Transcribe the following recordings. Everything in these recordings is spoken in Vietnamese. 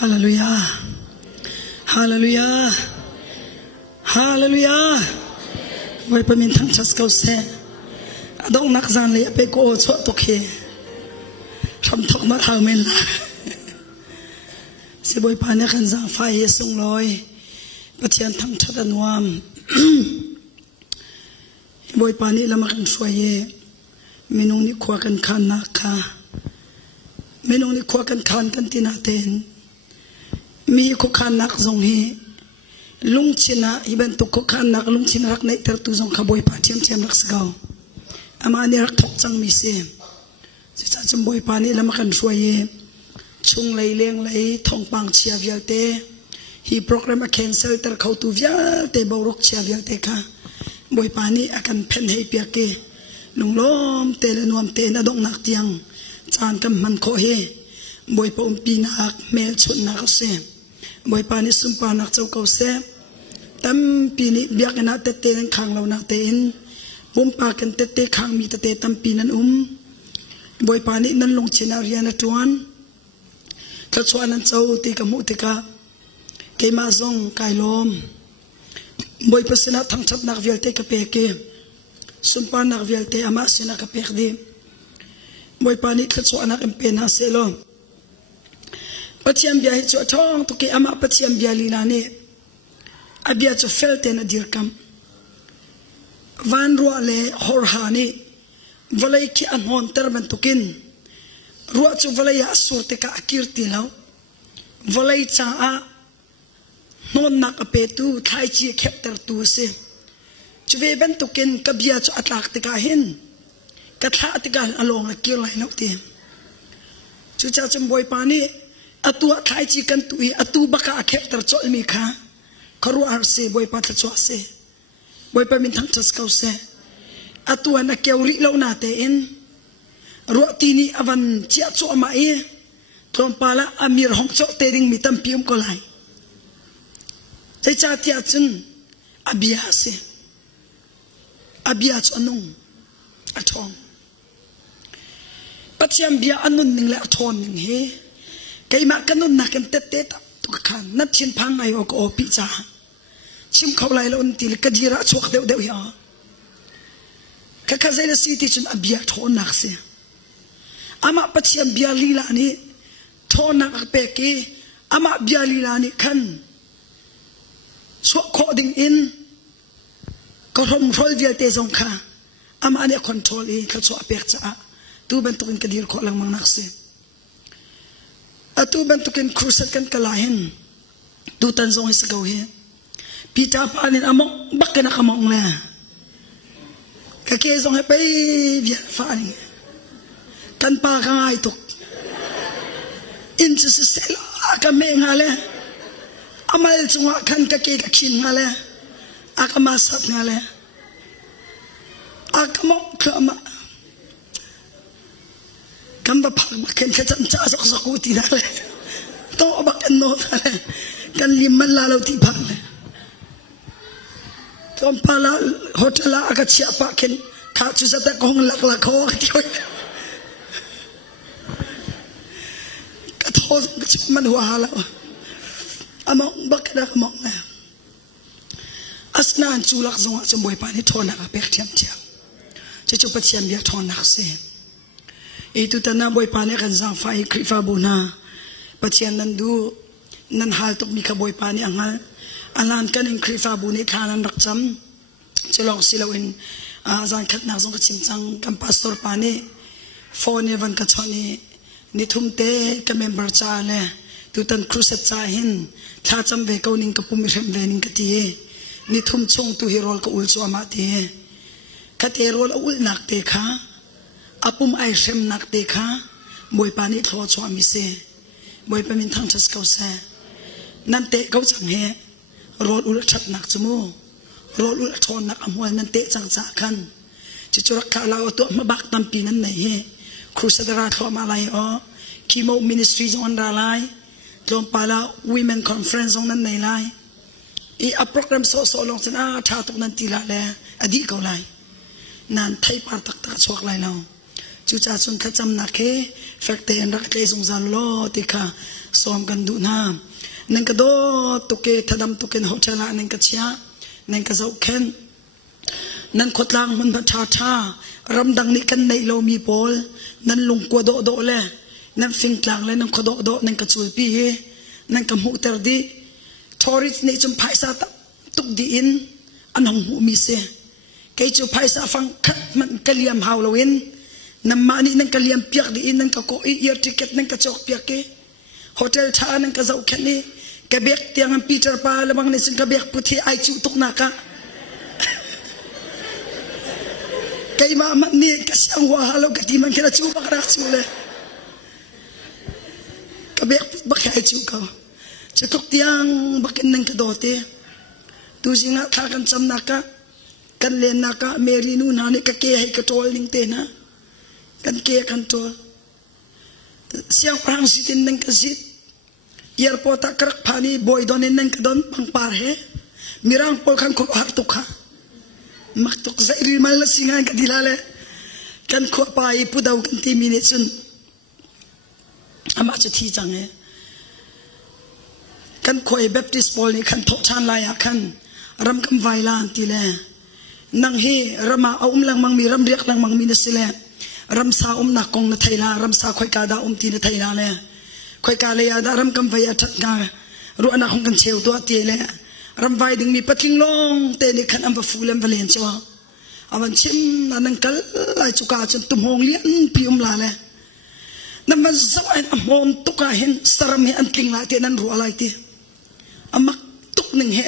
Hallelujah. Hallelujah. Hallelujah. Boy pamin thang chas kau se. Adong nak zan le ape ko chwa to khe. Ram thok ma thau men la. Se boy pa ne khan za fa ye sung loi. Pathian thang that anuam. Boy pa ni lama kan shwa ye. Minung ni khwa kan khan na kha. Minung ni khwa kan khan kan tinaten. Mi ko khan nak zong hi. Lung china iban to ko khan nak lung china rak nei ter tu zong kha boy pa thiam rak sagao. Ama ni rak thok chang mi se. Se cha chum boy pa ni lama kan shwa ye. Chung lei leng lei thong pang chia vial te. Hi program a cancel ter khau tu vial te borok chia vial te kha. Boy pa ni akan phen hei pia ke. Lung lom te le nuam te na dong nak tiang. Chan kam man kho he. Boy pa pi nak mel chun nak se. Boy pa ni sum pa nak chau kau se. Tam pi ni biak na te te khang lo nak te in. Bum pa kan te te khang mi te te tam pi nan Boy pa ni nan long china rian na tuan. Ka chuan an chau ti ka mu te ka. Ke ma zong kai lom. Boy pa sina thang chat nak vial te ka pe ke. Sum pa nak vial te ama sina ka pe di. Boy pa ni ka chuan nak empe na se lo. Pathiam bia hi chu thong to ke ama pathiam bia li na ne. Abia chu felte na dir kam. Van ro le hor ha ni. Valai ki anhon terban tukin. Ruwa chu valai asur te ka akirti lau. Valai cha a non nak ape tu thai chi khepter tu se. Chuve ben tukin kabia chu atlak te ka hin. Katha te ka along akir lai lau te. Chu cha chum boy pa ni atu thai chi kan tu atu baka khepter chol mi kha. Karu ar se boy pa tha chwa se. Boy pa min thang chas kau se. Atu na keuri lo na te in. Ruati ni avan chia chu ama e. Tom pala amir hong chok te ring mitam pium ko lai. Chai cha tia chun abia se. Abia chu anung athong. Pathiam bia anun ning le athon ning he. Kai ma kanun na kan te te ta tu khan na thin phang ai o ko pi cha. Chim khau lai lo un til kadira chuak deu deu ya. Ka khazela city chun abia thon nak se. Ama pathiam bia lila ni thon nak pe ke ama bia lila ni khan. So coding in ko rom rol vial te zong kha. Ama ne control e ka so apek cha. Tu ben tukin kadir ko lang mang nak se. Atu ben tukin Crusade kan kalahin. Tu tan zong sa gaw he. Pita panin amok bakka na kamong na. Kake zong he pay vial fa ni. Tan pa ka nga itok. Insa sa sela kami nga le. Amal sunga kan kake kakin nga le. Akamasat nga le. Akamok kama. Kamba pag makin kacang casok sa kuti na le. To bakan no na le. Kan liman lalaw ti pag le. To pala hotel akat siapa ken kacu sa ta kong laklak ho katiyoy. Katho man huwahalaw. Amok bakit amok na. Asna ang sulak zonga sumboy pa ni thona ka pek tiam. Chupat siyam biya thona kasi. Itu tana boy pane kan sang fai krifa buna. Patian nandu nan haltok mi ka boy pane angal. Alan kan in krifa buni kanan rakcham. Chulok silawin zang kat na zong kachimchang kan pastor pane. Phone evan kachoni ni thumte ka member cha le. Tutan Crusade cha hin. Thacham ve kauning ka pumirem vening katiye. Ni thum chung tu hirol ka ulso amati. Katerol ul nak te kha. Apum ay shem nak te kha. Boy pa ni thlo chwa mi se. Boy pa min thang chas kau se. Nan te kau chang he. Rol ul chat nak chumu. Rol ul thon nak amwal nan te chang cha khan. Chichurak ka law to mabak tampi nan nei he. Crusade ra thlo ma lai o. Chemo ministries on ra lai. Tlom pala women conference on nan nei lai. A program so long sin thatok nan tila le adi ko lai. Nan thai par tak tak chok lai now. จูจ่าจนขจำนักเฮแฟกเตนรักเตสงสารโลติค่ะซ้อมกันดูน้ำนั่งกระโดดตุกเกทดำตุกเกนหัวชนะนั่งกระเชียนั่งกระเจ้าเข็นนั่นขดลางมันบัชชารำดังนี้กันในโลมีโพลนั่นลุงกัวโดโดเลยนั่นฟิงกลางเลยนั่นขดโดนั่นกระจุยปีเฮนั่นกระหูเตอร์ดีทอริสนี่จมไพศาลตุกดีอินอันหงหูมีเสไกจูไพศาลฟังคัดมันกะเลียมฮาวลวินน้ำมันนี่นั่นกะเลียมเปียกดีอินนั่นกะโกอีเอียร์ติเกตนั่นกะจอกเปียกเกโฮเทลท่านั่นกะเจ้าแค่นี้กะเบียกเตียงอันปีเตอร์ปาแล้วบางนี่สิงกะเบียกพุทธิไอจูตุกนักะไกมามันนี่กะเสียงว่าฮัลโหลกะที่มันแค่จูบักรักจูเลยกะเบียกบักไอจูเขาจะทุกเตียงบักนั่นกะโดเตตูจิงะท่ากันจำนักะกันเลียนนักะเมรีนูนานี่กะเกให้กะโตลลิงเตนะกันเกกันโตเสียงพรังสิตินนั่นกะสิเยอร์ปอตะกรักพานีบอยดอนนั่นกะดอนปังปาร์เฮมิรังปอลขันขวบตุกะมักตุกใจริมัลสิงห์กันดีละเลยกันขวบไปพูดเอากันที่มินิชนอามาจะที่จังเฮกันขวบแบบติสปอลนี่ขันทบชานลายขันรำกำไวลานทีเลยนังเฮรำมาเอาลังมังมีรำเรียกลังมังมีนสิเลยรำสานักกงนไทยลารำสาคอยกาดาทีนไทยลาเลยคอยกาเลยดารำกำไวทัดงารู้อนาคงกันเชียวตัวตีเลยรำไวดึงมีปัดลิงลงเตนิขันอัมฟูเลมเวเลนชัวอาวันชิมนั่นกัลไลจุกาจนตุ่มหงเลี้ยนพิมลาเลยนั่นมันสวายอัมโฮมตุกาเห็นสารมีอันกิงลาเตนันรู้อะไรตีอามักตุกหนึ่งเห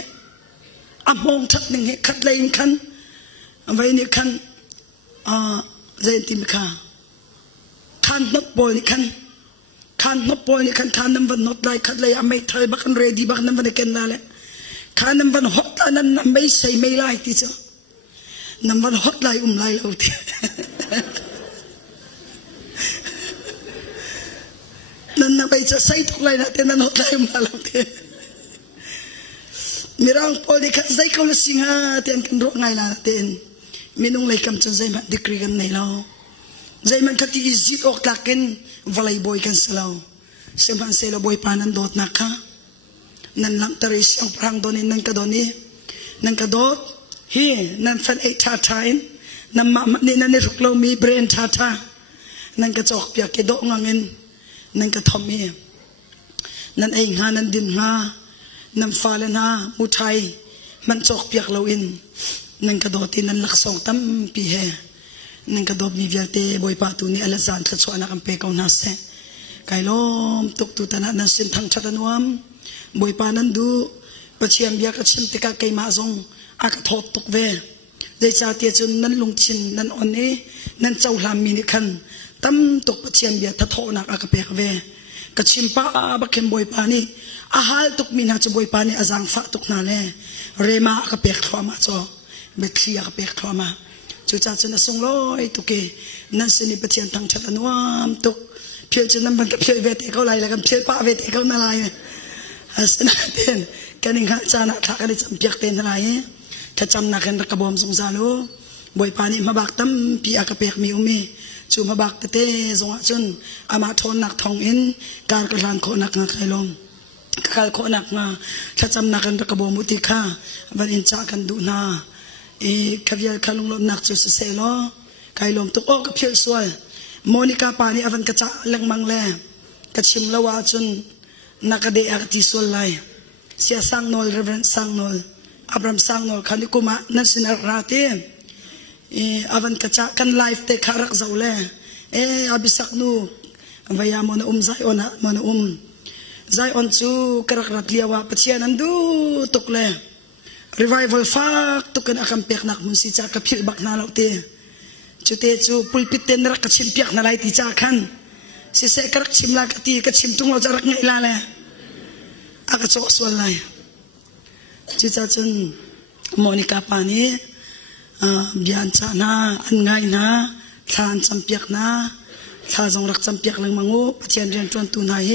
อัมโฮมทัดหนึ่งเหขัดเลยขันไว้นี่ขันเจนติมข้าขันนกบอยนี่ขันนกบอยนี่ขันน้ำวันนกได้ขัดเลยไม่ทายบักกันเรดีบักน้ำวันเกินนั่นแหละขันน้ำวันฮอตอันนั้นไม่ใช่ไม่ไล่ที่จ้ะน้ำวันฮอตไล่ไล่เราทีนั่นไม่จะใส่ทุกไล่นะแต่นั่นฮอตไล่ไล่เราทีมีร่างพอดีขัดใจเขาเลยสิงหาเตียนกันรู้ไงล่ะเตียนมีนุ่งเลยคำจนใจมันดีกรีกันในเราใจมันขัดที่จิตออกหลักกันวลัยบอยกันสลาวเสียงพันเซลบอยปานันโดดนักค่ะนั่นหลังตริสยังพรังโดนี่นั่นกระโดนี่นั่นกระโดดเฮ้นั่นฟันเอท่าทายนั่นมานี่นั่นรุกเรามีเบรนท่าท่านั่นกระจอกเปียกกระโดดงเงินนั่นกระทอมมีนั่นเองฮานั่นดินฮานั่นฟ้าเลนฮามุทัยมันจอกเปียกเราอินนั่นกระโดดที่นั่นหลักสองตั้มปีเฮนั่นกระโดดมีเวียเตบอยปาตูนี่อลาซานขัดสวานักอัมเปกเอาหน้าเสไก่ล้อมตุกตุตานั่นสินทางชัดนวมบอยปานันดูปัจเจียมเบียกชิมติกาไก่มาซงอากาศทบตุกเวได้จ่าเตียจนนั่นลงชินนั่นอ่อนนี้นั่นเจ้าลามีนิคันตั้มตุกปัจเจียมเบียทัดโทนักอากาศเปกเวกชิมป้าบักเข็มบอยปานี่อาหารตุกมีนาจะบอยปานี่อาจังฟ้าตุกนาเลเรมาอากาศเปกทวามาจ่อเบ็ดขี้อากาศเปกทวามาจุจ่าจะนั่งส่งลอยตุกเกนั่นสินิปัจเจียนทางชัดนวมตุกเพียรจะนั่งบังกับเพียรเวทเขาไล่แล้วกันเพียรป้าเวทเขานั่นไล่สนาเต้นกันเองจานักทักกันจำเปียกเต้นอะไรถ้าจำนักกันกระบอมสงสารลูบอยปานี่มาบักตั้มปีอากาเปียกมีอุมีจูมาบักเต้สงจนอามาทนนักทองอินการกระลานโคนักงาไคลมการโคนักงาถ้าจำนักกันกระบอมมุติค่าวันอินจากกันดูนาขวิลคันลงลมนักจุดเสลอไคลมตุกโอกับเพียรสวยโมนิกาปานี่อวันกระจะลังมังแลกระชิมละวาจนนักเดียกที่สุดเลยเสียสังโนลเรเวนสังโนลอับรามสังโนลคันดิคุมานั่นสินาราเต้อวันกระจะกันไลฟ์เตคารักเจ้าเลยอบิสักนูวายามอนใจอนะมอนใจออนจูกระรักเลียวปัจเจียนันดูตุกเลยรีไวเวลฟักตุกันอาคัมเปียกนักมุนสิจากกับพิลบักนาเลาเตจุเตจูปุลปิเตนรักกชิมเปียกนาไลติจากขันสิเสกรักชิมลากตีกชิมตุงเราจะรักไงล่ะเลยอากาศโสดเลยจิตใจจนโมนิกาปานีบิอันชานาอันไงนะทานจำเปียกนะทาจงรักจำเปียกเรื่องมังงูปัจเจียนเรียนจวนตูนาย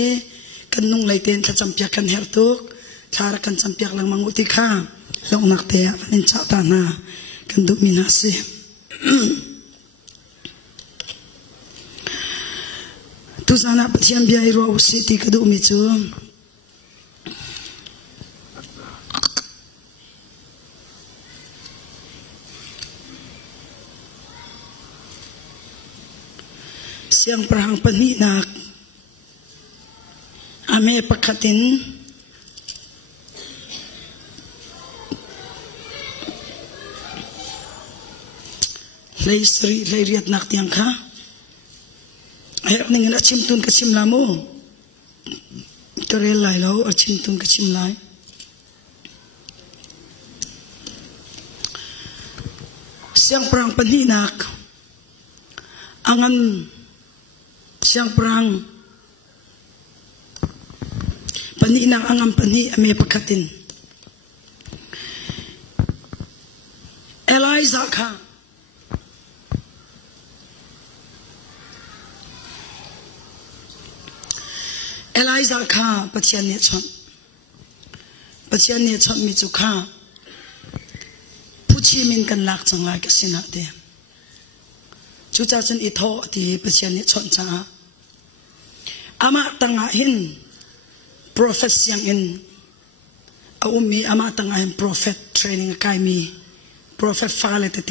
กันนุ่งไหลเต้นทาจำเปียกกันเฮรตุกทารักกันจำเปียกเรื่องมังงูที่ข้าลงนักเตะฟันชาตานากันดูมินาซี tu sana pathian biai ro usiti kadu mi chu siang perang peninak ame pakatin lay sri lay riat nak tiang ka ayak ning na chimtun ka simlamo torel lai lo a chimtun ka simlai siang perang peninak angan siang perang peninak angan pani ame pakatin Eliza ka Eliza ka pathian ne chon mi chu kha puchi min kan lak chang lai ka sina te chu cha chen I tho ti pathian ne chon cha ama tanga hin prophet siang in aumi ama tanga hin prophet training academy prophet fale te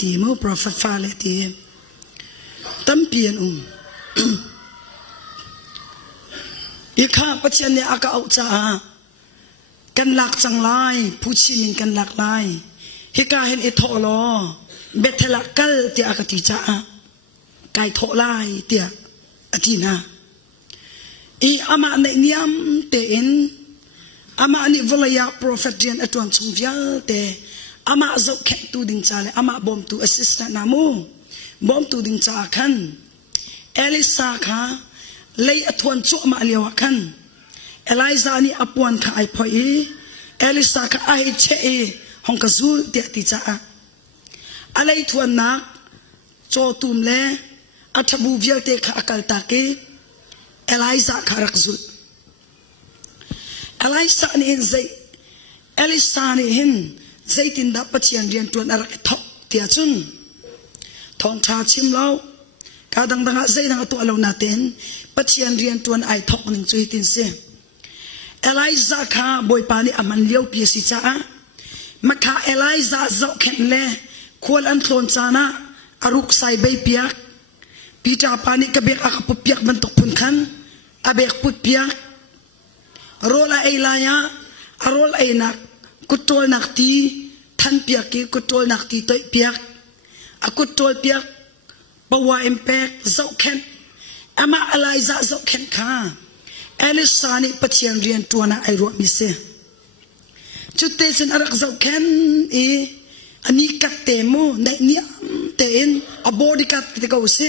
ti mo prophet fale ti tampian ikha pathian ne aka au cha kan lak chang lai puchi min kan lak lai hika hen I tho lo bethela kal ti aka ti cha kai tho lai ti atina I ama ne niam te in ama ni volaya prophet dian atwan chung vial te ama zo khe tu ding cha le ama bom tu assistant namu bom tu ding cha khan Elisa kha lay atwan chu ma liwa khan Eliza ni apuan kha ai phoi Elisa kha ai che hong ka zul ti ti cha alai thuan na cho tum le athabu vial te kha akal ta ke Eliza kha rak zul Eliza ni in zai Elisa ni hin zaitin da pathian rian tuan arak thok tia chun thong tha chim lo kadang danga zai danga tu alo na ten pathian rian tuan ai thok ning chui tin se Eliza kha boy pani aman liau pi si cha makha Eliza zo khen le khol an thlon chana aruk sai bei piak pita pani ka bek aka piak ban tok pun khan abek put piak rola elaya arol ainak kutol nakti than piak ki kutol nakti toi piak akutol piak bawa impact zo khen ama Eliza zo khen kha Elisa ni pathian rian tuana ai ro mi se chutte sen arak zo khen ani kat te mo na ni te in abodi kat te ko se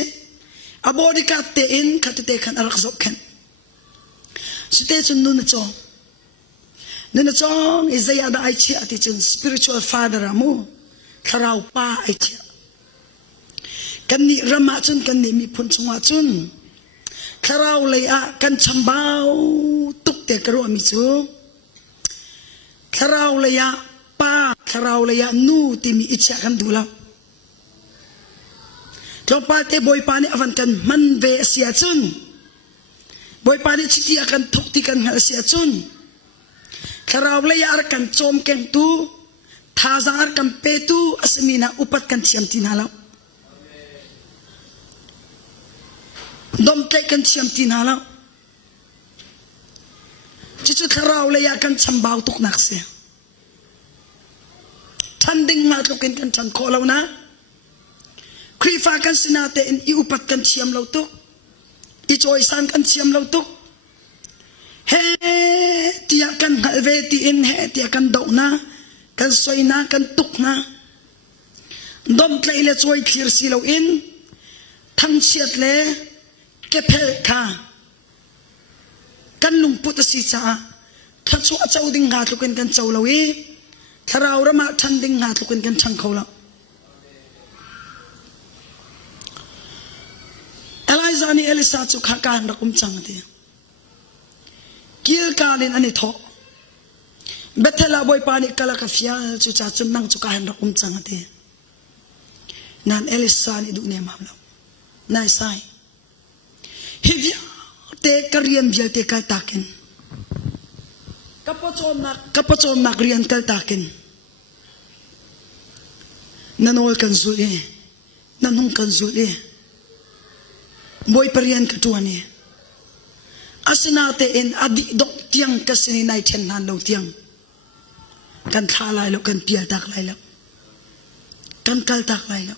abodi kat te in kat te khan arak zo khen chutte sun nu na chong Isaiah da ai chi ati chun spiritual father amu kharau pa ai chi kan ni rama chun kan ni mi phun chunga chun kharau le a kan chambau tuk te karo mi chu kharau le ya pa kharau le ya nu ti mi icha kan dula to pa te boy pa ni avan kan man ve sia chun boy pa ni chiti akan thuk ti kan hal sia chun kharau le ya kan chom ken tu thazar kan pe tu asmina upat kan chiam tin hala dom te kan chiam tin hala chichu kharau le ya kan chambau tuk nak se thanding ma tukin kan chan kholaw na khrifa kan sinate in I upat kan chiam lo tuk I choi san kan chiam lo tuk he tia kan halve ti in he tia kan do na kan soi na kan tuk na dom tlai le choi thlir si lo in thang chiat le ke phel kha kan lung put si cha thachu achau ding ga tluken kan chau lo I tharau rama thanding nga tluken kan chang khola Eliza ni Elisa chu kha kan rakum chang te kil kalin ani tho bethela boy pani kala ka fial chu cha chun nang chu kan rakum chang te nan Elisa ni du ne mamlo nai sai hivya te karian vial te kal takin kapachom nak rian kal takin nanol kan zuli nanung kan zuli boy parian katuani asinate in adi dok tiang kasini nai chen nan lo tiang kan thalai lo kan pia tak lai lo kan kal tak lai lo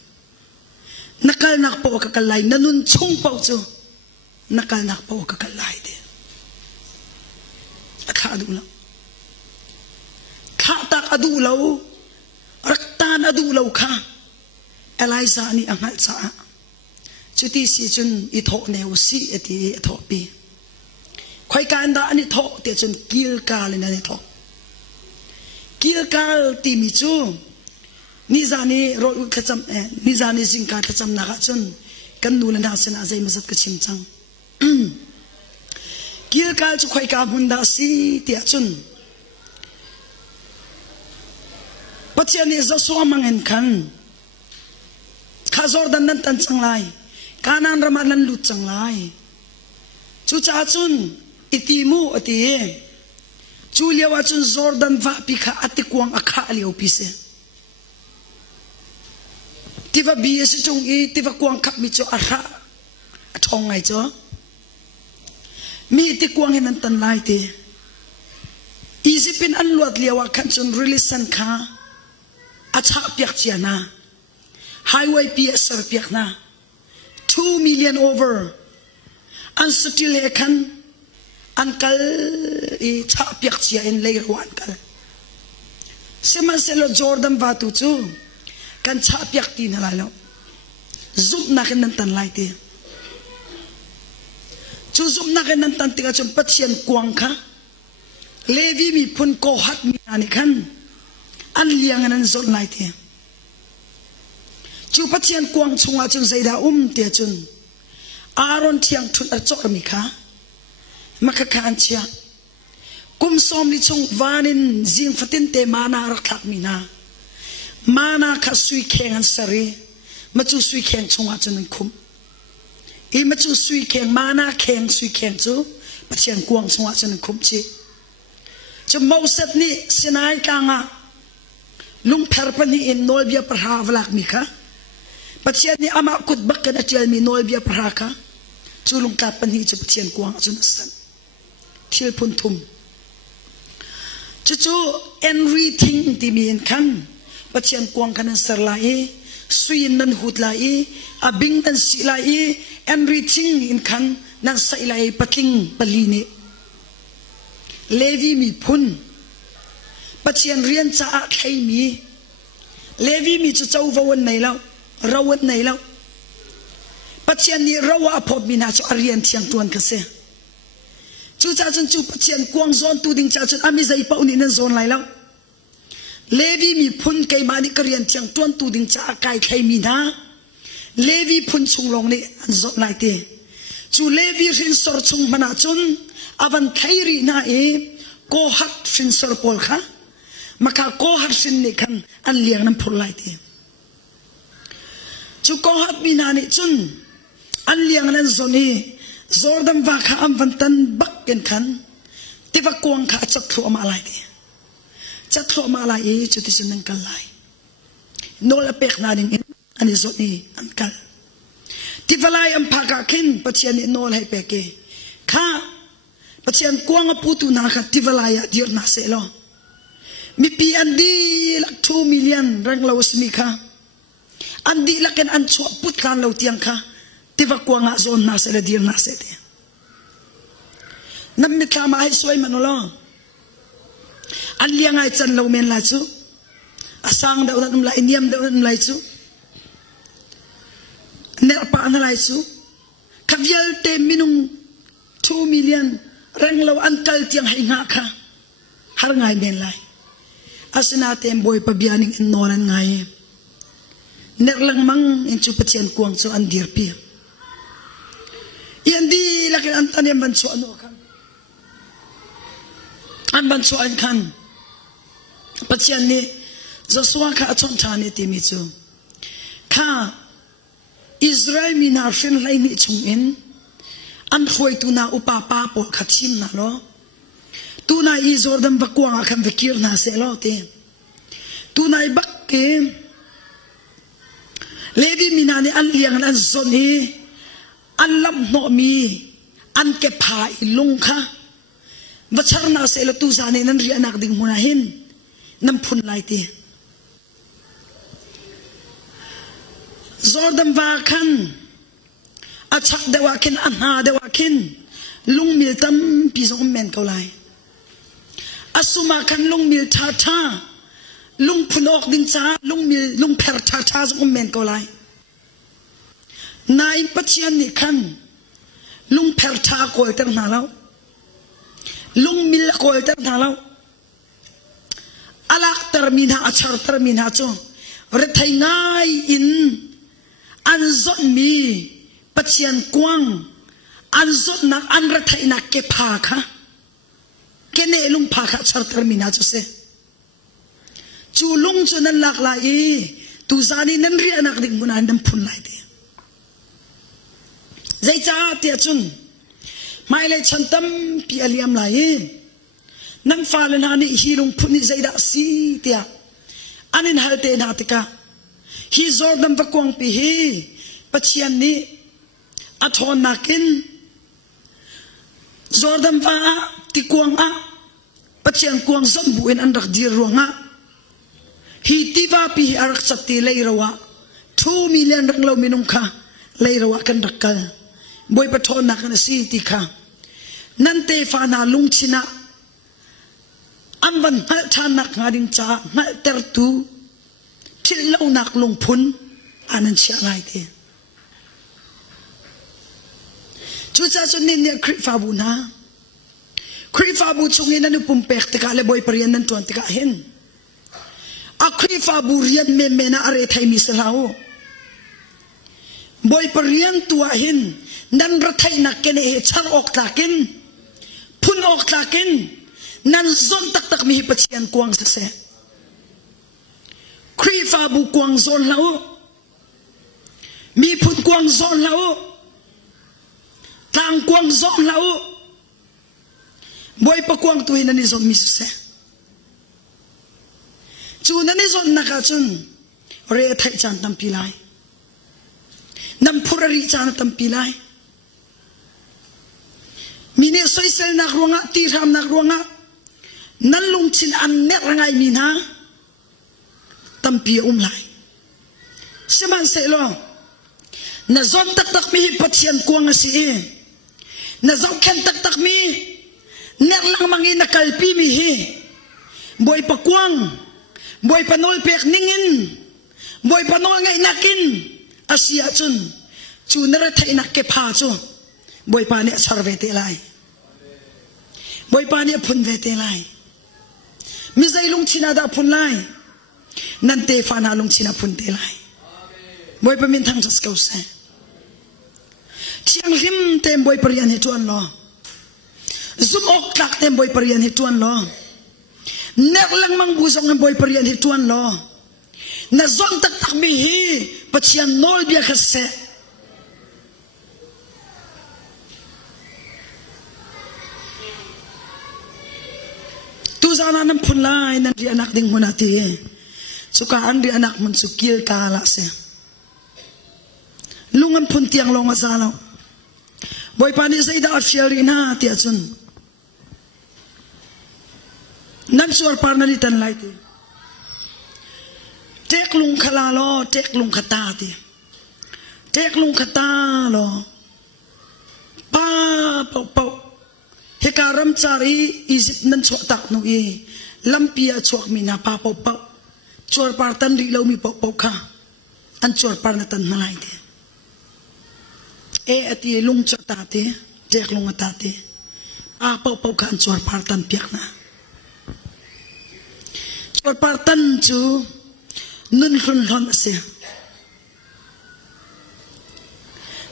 nakal nak po kakalai nanun chung po chu nakal nak po kakalai de akha adu lo kha tak adu lo raktan adu lo kha Eliza ni angal sa chuti si chun I tho neu si eti tho pi khoi kan da ani tho te chun kil kal na ni tho kil kal ti mi chu ni zani ro khacham ni zani singka khacham na ga chun kan nu la na sen a zai mazat ka chim chang kil kal chu khoi ka mun da si ti a chun pachani za so mangen khan khazor dan nan tan chang lai kanan ramanan lut chang lai chu cha chun itimu ati chu lewa chun jordan va pikha atikwang akha leo pise tiva bi se chung I tiva kwang khap mi cho arha athong ngai cho mi ti kwang hinan tan lai te izipin an luat lewa khan chun release kha acha piak chiana highway PSR piak na 2 million over an sutil kan an kal I cha piak chia in leirwan kal seman selo Jordan vatu chu kan cha piak ti na lalo zup na kan tan lai te chu zup na kan tan ti ka chum pathian kwang kha levi mi phun ko hat mi ani khan an liang an zot lai te chu pathian kwang chunga chung zaida te chun Aaron tiang thun ar chok mi kha makaka an chia kum som li chung vanin jing fatin te mana rak thak mi na mana kha sui kheng an sari machu sui kheng chunga chun khum I machu sui kheng mana kheng sui kheng chu pathian kwang chunga chun khum chi chu mausat ni sinai ka nga lung thar pani in nol bia pra vlak mi kha pathian ni ama kut bakkan atial mi nol bia praka chulung ka panhi chu pathian kuang chun san thil phun thum chu everything ti min khan pathian kuang khan sarlai suin nan hutlai abing nan silai everything in khan nan sailai patling palini levi mi phun pathian rian cha a khai mi levi mi chu chau vawon nei lo rawat nei lo pathian ni rawa phop mina chu arian thiang tuan ka se chu cha chun chu pathian kuang zon tu ding cha chun ami zai pau ni nan zon lai lo levi mi phun kai mani karian thiang tuan tu ding cha kai khai mi na levi phun chung long ni an zot lai te chu levi rin sor chung mana chun avan thairi na ko hat fin sor pol kha maka ko hat sin ni khan an liang nam phur lai te chu ko hat binani chun an liang nan zoni Jordan va kha am vantan bak ken khan tiva kuang kha chak thro ma lai de chak thro ma lai chu ti sin kal lai nol apek na ding ani zoni an kal tiva lai am pha ka kin pathian ni nol hai pe ke kha pathian kuang pu tu na kha tiva lai ya dir na se lo mi pi andi lak 2 million rang lawas mi kha andi laken an chu put kan lo tiang kha tiva kuanga zon na se le dir na se te nam mi tama ai soi manolo an liang ai chan lo men la chu asang da unan lai niam da unan lai chu ne pa an lai chu khavial te minung 2 million rang lo an kal tiang hai nga kha har ngai men lai asina tem boy pabianing in nonan ngai nerlang mang in chu pathian kuang chu an dir pi yandi lakin an tanem ban chu ano khan an ban chu an khan pathian ni Joshua kha achon thani ti mi chu kha Israel mi na fin lai mi chung in an khoi tu na upa pa po khachim na lo tu na I Jordan vakwang akan vikir na se lo te tu na ibak ke levi minani an liang an zoni an lam no mi an ke pha ilung kha vachar na se lo tu zani nan ri anak ding munahin nam phun lai te Jordan va khan achak dewa kin anha dewa kin lung mil tam pi zong men ko lai asuma khan lung mil tha tha lung phunok ding cha lung mil lung pher tha tha zong men ko lai nai pachian ni khan lung pher tha ko ter na lo lung mil ko ter na lo alak termina achar termina cho re thai ngai in an zot mi pachian kwang an zot nak an ra thai nak ke pha kha kene lung pha kha char termina cho se chu lung chu nan lak la I tu zani nan ri anak ding munan dam phun lai de zai cha tia chun mai le chantam pi aliam lai nan fa len hani hi lung phun ni zai da si tia anin halte na tika hi Jordan vakwang pi hi pachian ni athon nakin Jordan va ti kuang a pachian kuang zon buin an rak dir ruanga hi ti va pi arak chati leirawa 2 million rang lo minung kha leirawa kan rakkal boy pathon nakan si ti kha nante fa na lung china anvan hal than nak ngading cha ngal ter tu thil lo nak lung phun anan sia lai te chu cha chu nin ne khri fa bu na khri fa bu chung in anu pum pek te ka le boy parian nan ton te ka hen a khri fa bu rian me me na are thai mi salao boy parian tua hin nan ra thai nak ken e char ok takin phun ok takin nan zon tak tak mi pachian kuang sa se khri fa bu kuang zon lao mi phun kuang zon lao tang kuang zon lao boy pa kuang tu hin ani zon mi se chu na ni zon na ka chun re thai chan tam pilai nam phurari chan tam pilai mine soi sel nak ruanga ti ram nak ruanga nan lung chin an ne rangai min ha tampi lai seman se lo na zon tak tak mi pachian kuang si na zon khen tak tak mi nek lang mangi na kalpi mi hi boy pa kuang boy pa nol pek ningin boy pa nol ngai nakin asia chun chu na ra thai nak ke pha chu boy pa ne sarve te lai boy pa ne phun ve te lai mi zai lung china da phun lai nan te fa na lung china phun te lai boy pa min thang jas kau se chiang rim tem boy parian he tuan lo zum ok tak tem boy parian he tuan lo nek lang mang bu zong boy parian he tuan lo na zon tak tak mi hi pachian nol bia khase tu zana nam phun lai nan ri anak ding munati suka an ri anak mun sukil kala se lungan phun tiang long azalo boy pani sai da fiari na ti achun nan suar parnani tan lai ti tek lung khala lo tek lung khata ti tek lung khata lo pa pau pau hekaram chari Egypt nan chwa tak no e lampia chwak mina pa pau pau chor par tan ri lo mi pau pau kha an chor par na tan nai te e ati lung chata te tek lung ata te a pau pau kha an chor par tan piak na chor par tan chu nun hun hon se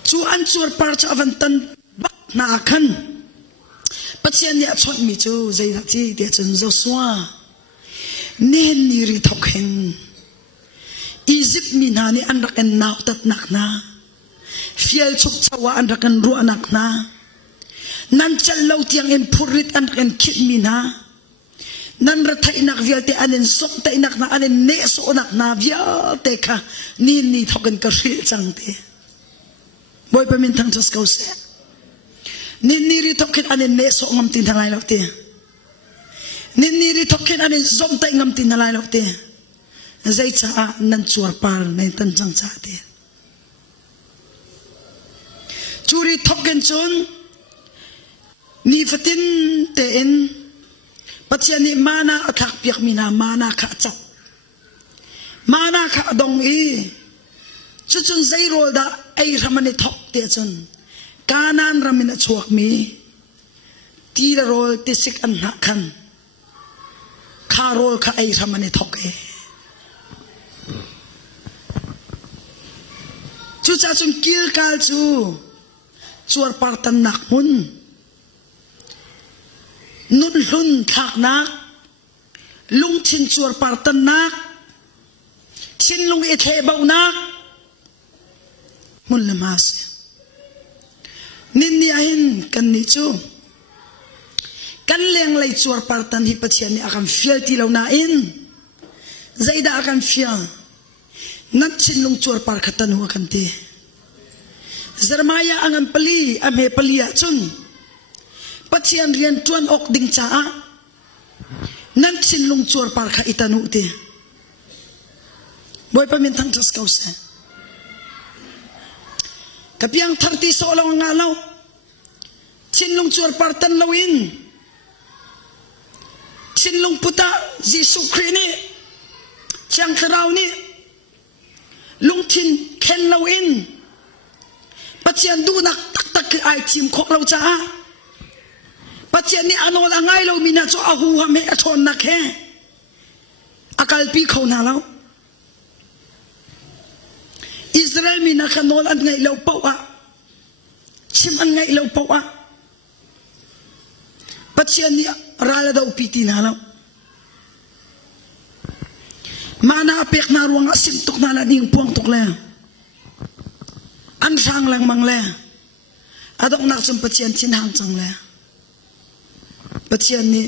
chu an chor par cha van tan bak na khan pachian ya chot mi chu zai ra chi te chen zo swa nen ni ri thok hen Egypt mi na ni an rak en naw tat nak na fiel chuk chawa an rak en ru anak na nan chal lo tiang en purit an ken kit mina nan ra thai nak vial te anen sok te nak na anen ne so nak na vial te kha ni thoken ka ri chang te boy pa min thang chas kau se ni ri thoken anen ne so ngam tin thangai lo te ni ri thoken anen zom te ngam tin nalai lo te zai cha nan chuar par nei tan chang cha te churi thoken chun ni fatin te en Patsiani mana athak piak mina mana kha chap mana kha dong I chuchun zai rol da ai ramani thok te chun kanan ramina chuak mi ti da rol ti sik an na khan kha rol kha ai ramani thok e chu cha chun kil kal chu chuar partan nak mun nun lun thak nak lung chin chuar partan nak chin lung I the bau nak mun lemas nin ni ain kan ni chu kan leng lai chuar partan hi pachian ni akan fiel ti lo na in zaida akan fiel nat chin lung chuar par khatan hu kan te zarmaya angan pali ame palia chun pachian rian tuan ok ding cha nan chin lung chuar par kha itanu te boy pa min thang chas kau se kapiang 30 so long nga lo chin lung chuar par tan lawin chin lung puta jisu khrini chang kharau ni lung chin khen lawin pachian du nak tak tak ai chim khok lo cha pachian ni anol angai lo mina cho ahu ha me athon nak he akal pi khau na lo Israel mina khanol an ngai lo pawa chim an ngai lo pawa pachian ni rala do piti na lo mana apek na ruang asim tuk na la ding puang tuk le an sang lang mang le adok nak chum pachian chin hang chang le pachian ni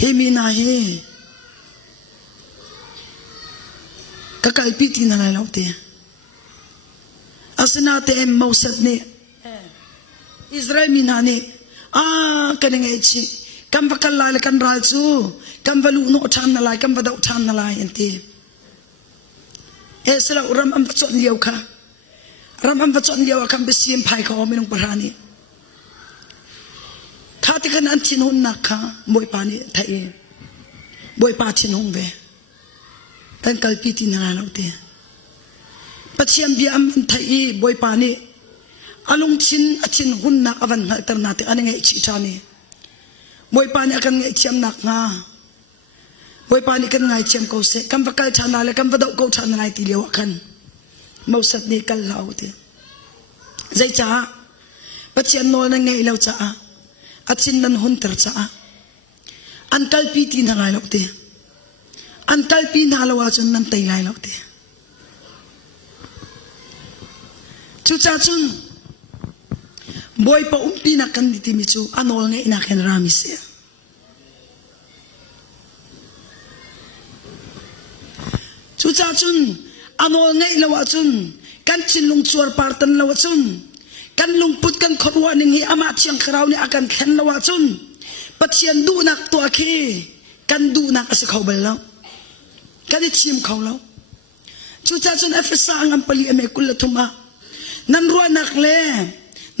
hemi na he kakai piti na lai lo te asina te mausat ni Israel mina ni kanengai chi kam vakal lai kan ral chu kam valu no than na lai kam vadau than na lai ente esla uram am chon liau kha ram am chon liau kam besim phai kho minung parani khati kan an chin hun nak kha moi pa ni thai boi pa chin hung ve kan kalpi ti na lo te pachiam bi am thai boi pa ni alung chin achin hun nak avan na tar na te anengai chi thani boi pa ni akan ngai chiam nak nga boi pa ni kan ngai chiam ko se kam vakal thana le kam vadau ko thana lai ti lewa khan mausat ni kal lau te zai cha pachian nol na ngai lo cha achin nan hun tar cha an kalpi ti na lai lo te an kalpi na lawa chun nan tai lai lo te chu cha chun boy pa umpi na kan diti mi chu anol ngai na ken rami se chu cha chun anol ngai lawa chun kan chin lung chuar partan lawa chun kan lung put kan khorwa ning hi ama chiang kharau ni akan khen lawa chun pachian du nak to khi kan du nak as khau bal lo kan chim khau lo chu cha chun afsa angam pali ame kul thuma nan ruwa nak le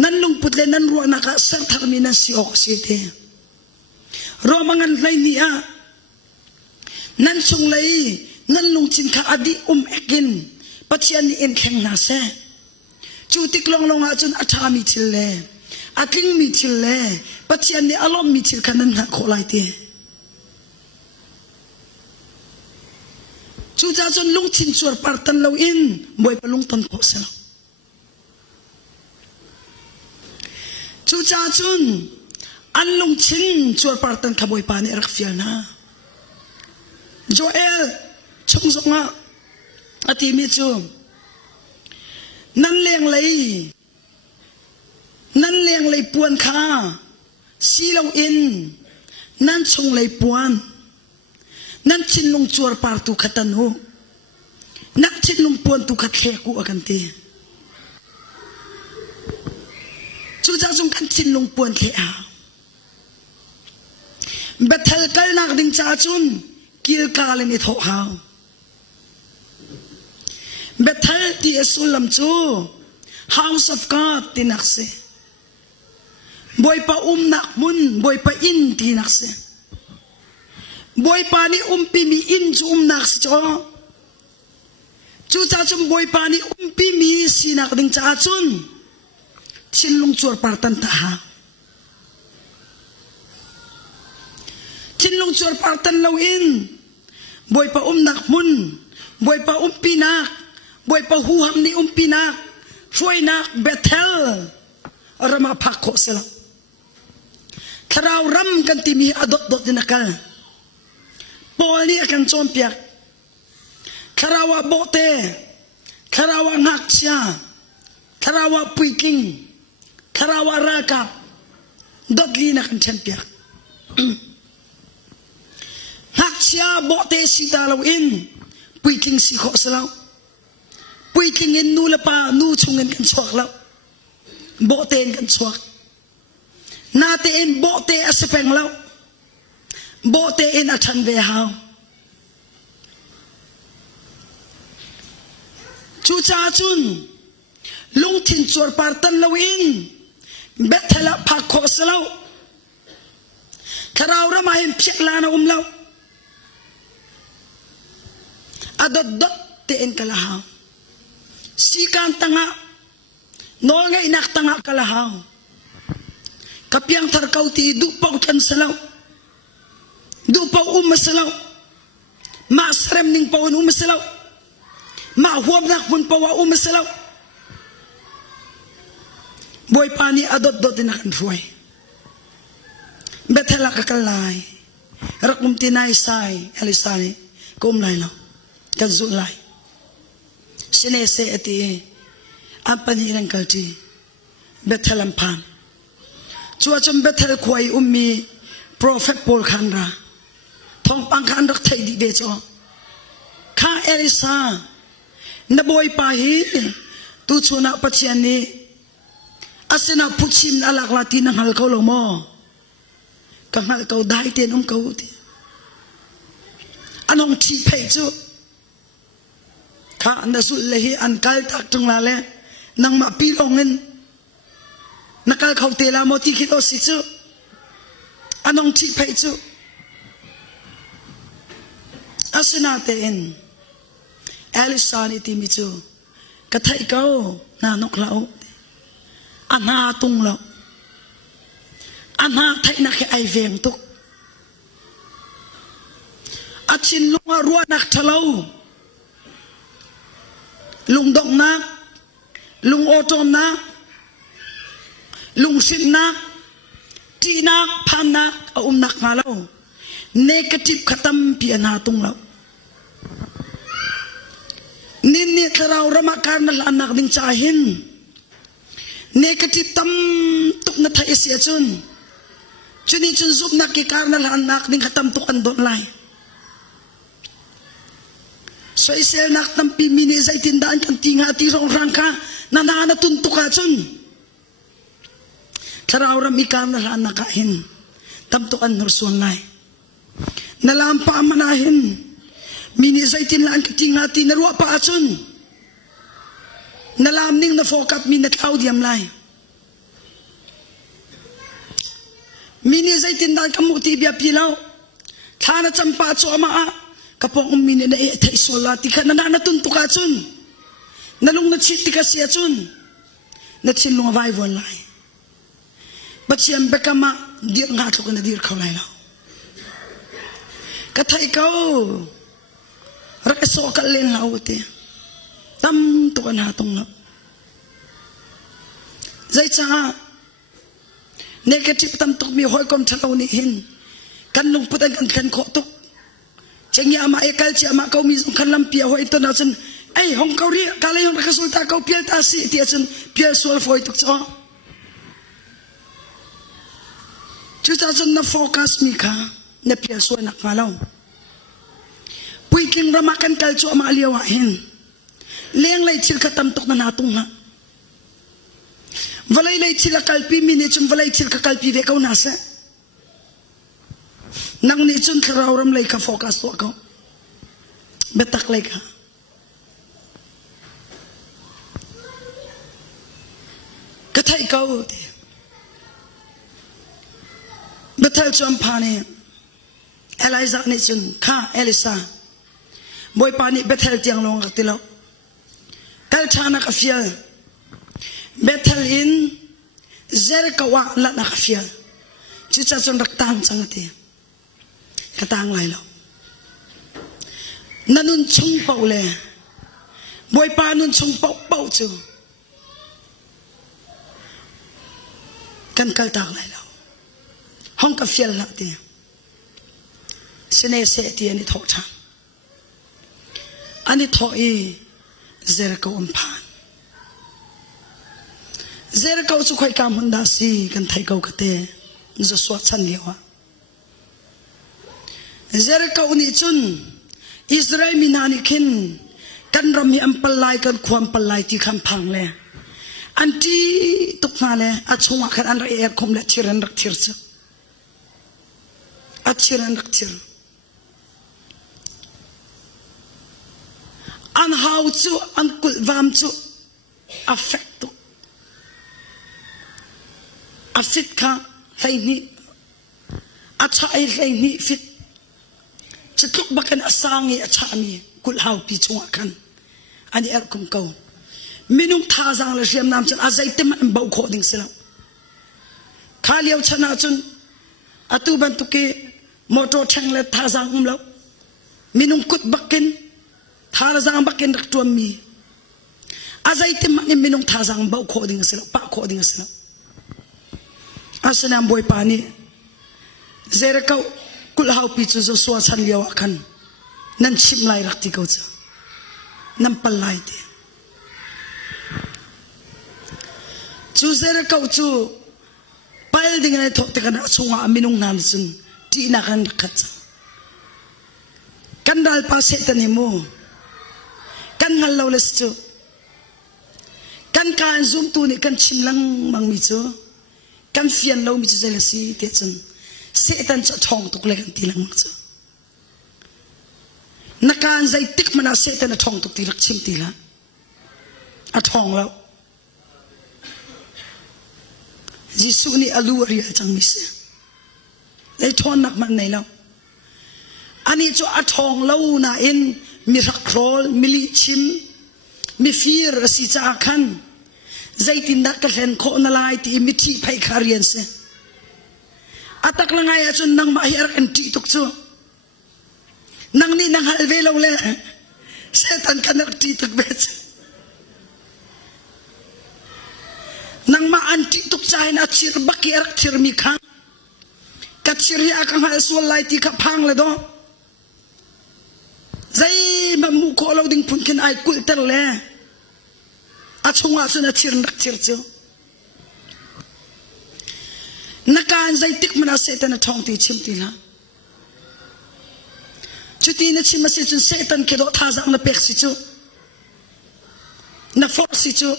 nan lung put le nan ruwa nak sar tharmina si ok si te ro mangan lai ni a nan chung lai nan lung chin kha adi ekin pachian ni en kheng na se chu tik long long a chun atha mi thil le atling mi thil le pachian ni alom mi thil khanan na kholai te chu cha chun lung chin chuar partan lo in boy pa lung ton pho se chu cha chun an lung chin chuar partan khaboy pa ni rak fial na Joel chung zonga ati mi chu nan leng yang lei puan kha silong in nan chung lei puan nan chin lung chuar par tu khatan ho nak chin lung puan tu khat khe ku akan te chu cha chung kan chin lung puan khe a bathal kal nak ding cha chun kil kal ni tho hao bathal ti asulam chu house of God tinak se boy pa nak mun boy pa in tinak se boy pa ni pi mi in chu nak se cho chu cha chum boy pa ni pi mi sinak ding cha chun chin lung chuar par tan ta ha chin lung chuar par tan lo in boy pa nak mun boy pa pi nak boy pa hu ham ni pi nak chuai nak Bethel rama phakho sela tharau ram kan ti mi adot dot dinakal pol ni akan chompiak tharawa bote tharawa ngakcha tharawa puiking tharawa raka dot li na kan champiak ngakcha bote sidalo in puiking si kho sela puiking in nu la pa nu chungen kan chuak la bote kan chuak na te in bote asepeng la bote in athan ve hao chu cha chun lung thin chuar par tan lo in Bethel phakho selo tharau rama hin phek la na lo adot dot te in kala hao sikan tanga nol nga inak tanga kalahaw kapyang tharkaw ti du pa utlan salaw du pa umasalaw masrem ning pa umasalaw mahuwab nak pun pa wa umasalaw boy pani adot dot inakan fuay Bethel kakalay rakum tinay say alisani kumlay no kazulay sinese eti apan hirang kalti Bethel ampan chua chum Bethel kuai ummi prophet Paul khanra thong pang khan rak thai di be cho kha Elisa na boy pa hi tu chuna pachian ni asena puchim alak lati nang hal ko lo mo ka ngal ko dai ten ko ti anong chi phei chu kha na su lehi an kal tak tung la le nang ma pi longen nakal khau te la mo ti khito si chu anong chi phei chu asuna te en Elisa ni ti mi chu ka thai ko na nok lao ana tung lo ana thai na ke ai veng tu achin lunga ruwa nak thalo lung dok na lung otom na lung sin na ti na phan na nak ngalo negative khatam pi ana tung lo nin ni tharau rama karnal anak ding chahin negative tam tuk na thai sia chun chuni chun zup na ki karnal anak ding khatam tuk an don lai so isel nak tampi mini zai tindan kan tinga ti rong rangka nana na tuntuka chun tharau ram ikarnal anak kahin tam tuk an nursun lai nalampa manahin mini zai tin lan ka tinga ti narwa pa chun nalam ning na fokap minat audiam lai mini zai tin dan kamuti bia pilau thana champa cho ma kapong mini na e thai solati khana na tuntuka chun nalung na chiti ka sia chun na chilung vai von lai bachiam bekama dir nga thuk na dir khawlai lo ka thai ko rak so kal len lauti tam tu kan hatong lo zai cha negative tam tuk mi hoi kom thalo ni hin kan lung putan kan kho tuk chengya ama ekal chi ama ko mi kan lam pia hoi to na chen ai hong kau ri kalai hong ka sulta ko pial ta si ti chen pial sol foi tuk cho chú cha chân na focus mi kha na pia so na ngalaw pui king rama kan kal chu ma liwa hin leng lai chil ka tam tok na natung ha valai lai chil kalpi mi ni chum valai chil ka kalpi ve kau na se nang ni chun khrawram lai ka focus to ko betak lai ka ka thai kau te betal chum phane Eliza ni chun kha Elisa boy pani betal tiang long ka tilo kal thana ka fiel betal in Zerkawa la na ka fiel chu cha chun rak tang chang te katang lai lo nanun chung pau le boy pa nun chung pau pau chu kan kal tang lai lo hong ka fiel la te sine se ti ani tho tha ani tho e Zerka umpan Zerka chu khoi kam hunda si kan thai kau kate zo so chan lewa Zerka uni chun Israel minani khin kan rami ampalai kan khwam palai ti kham phang le anti tukna le achunga khan an ra khom le chiran rak thir cha achiran rak thir an how to an kul vam chu affect to affect ka hay ni acha ai hay ni fit chitluk bakan asangi acha mi kul how pi chunga khan ani er kum ko minung tha jang la riam nam chan azai tem an bau kho ding sela khaliau chana chun atu ban tu ke moto thang le tha jang lo minung kut bakin tha jang bakin rak tuam mi azai tem ni minung tha jang bau kho ding sela pa kho ding sela asanam boy pani Zerka kul how pi chu zo so chan lewa khan nan chim lai rak ti ko cha nam pal lai te chu Zerka chu pal ding na thok te kana chunga minung nan chun ti na kan khat kan dal pa se tani mo kan hal lo les chu kan kan zoom tu ni kan chim lang mang mi chu kan fian lo mi chu zelasi te chun Satan cha thong tuk le kan tilang mak chu nakan zai tik mana Satan a thong tuk ti rak chim ti la a thong lo Jisu ni alu ri chang mi se le thon nak man nei lo ani chu a thong lo na in mi rak rol mi li chim mi fir si cha khan zai tin da ka len kho na lai ti mi thi phai kharian se atak la ngai chun nang ma hiar kan ti tuk chu nang ni nang hal ve lo le Satan kan ti tuk be nang ma anti tuk chai na chir baki ar chir mi kha ka chir hi akang hal sol lai ti ka phang le do zai ma mu ko lo ding phun kin ai kul ter le achunga chuna chir nak chir chu nakan zai tik mana Satan a thong ti chim ti la chuti na chim se chun Satan ke do tha jang na pek si chu na for si chu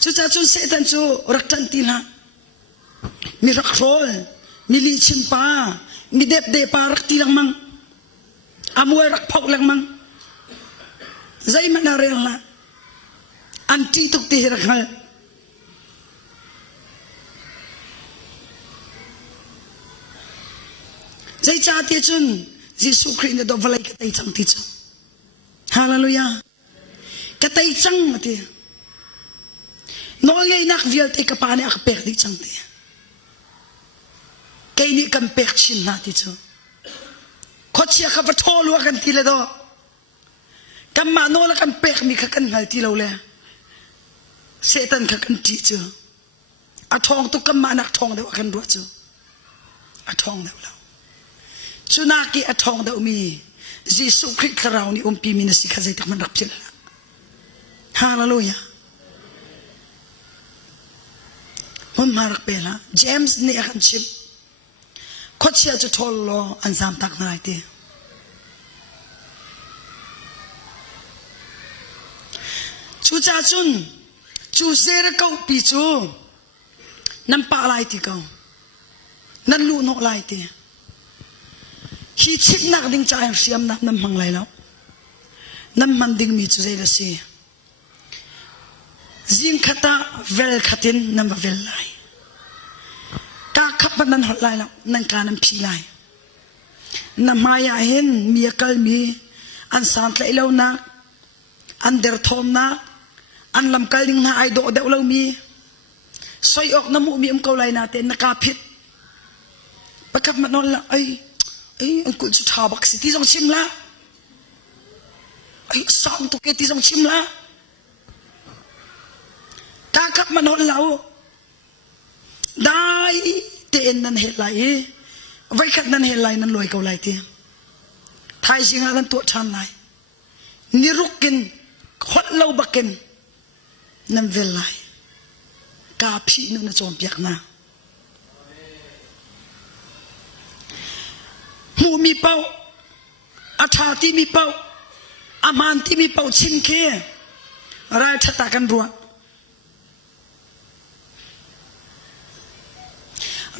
chu cha chun Satan chu rak tan ti la mi rak rol mi li chim pa mi dep de pa rak ti lang mang amwe rak phok lang mang zai mana rel la anti tuk ti rak ha zai cha ti chun Jisu Christ na do valai ka tai chang ti chu hallelujah ka tai chang ti no ngai nak vial te ka pa ne ak pek di chang ti kai ni kan pek chin na ti chu khochia ka pathol wa kan ti le do kam ma no la kan pek mi ka kan hal ti lo le Satan ka kan ti chu a thong tu kam ma nak thong de wa kan do chu a thong de lo chunaki atong da umi Jisu Christ karau ni umpi minasi khazai tak mandak pil hallelujah hun marak pela James ni akan chip khochia chu thol lo anzam tak na ti chu cha chun chu ser kau pi chu nam pa lai ti kau nan lu no lai ti hi chip nak ding cha siam nak nam mang lai lo nam man ding mi chu zai la si zing khata vel khatin nam vel lai ka khap nan hot lai lo nan ka nam phi lai na maya hen mi kal mi an san tlai lo na an der thom na an lam kal ding na ai do de lo mi soi ok na mu mi ko lai na te na ka phit pakap man non la ai an ku chu tha bak si ti jong chim la ai sang tu ke ti jong chim la ta kap man non lao dai te en nan he lai vai khat nan he lai nan loi ko lai ti thai singa kan tu than lai ni rukin khot lo baken nam vel lai ka phi nu na chom piak na mu mi pau atha ti mi pau aman ti mi pau chin ke rai thata kan ruwa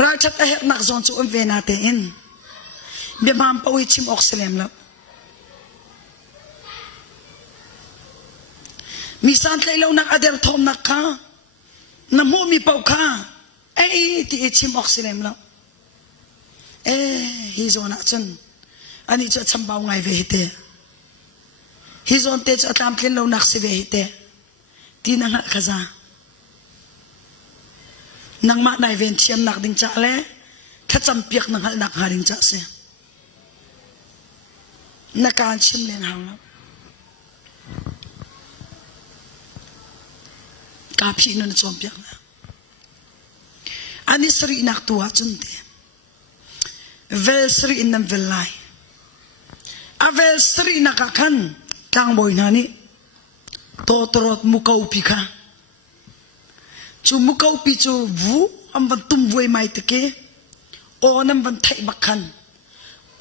rai thata hek nak zon chu ve na te in be mam pau chim oxelem la mi san tlai lo nak ader thom nak kha na mu mi pau kha ti chim oxelem la hi zona chun ani cha chambau ngai ve hite hi zon te cha tam tlin lo nak se ve hite ti na nga khaza nang ma nai ven thiam nak ding cha le kha cham piak nang hal nak ha ding cha se na kan chim len haw la ka phi no na chom piak na ani sri nak tuwa chun te vel sri in nam vel lai a vel sri nakakan kang boy nani to torot mukau pika chu mukau pi chu vu am van tum voi mai te ke o nam van thai bakhan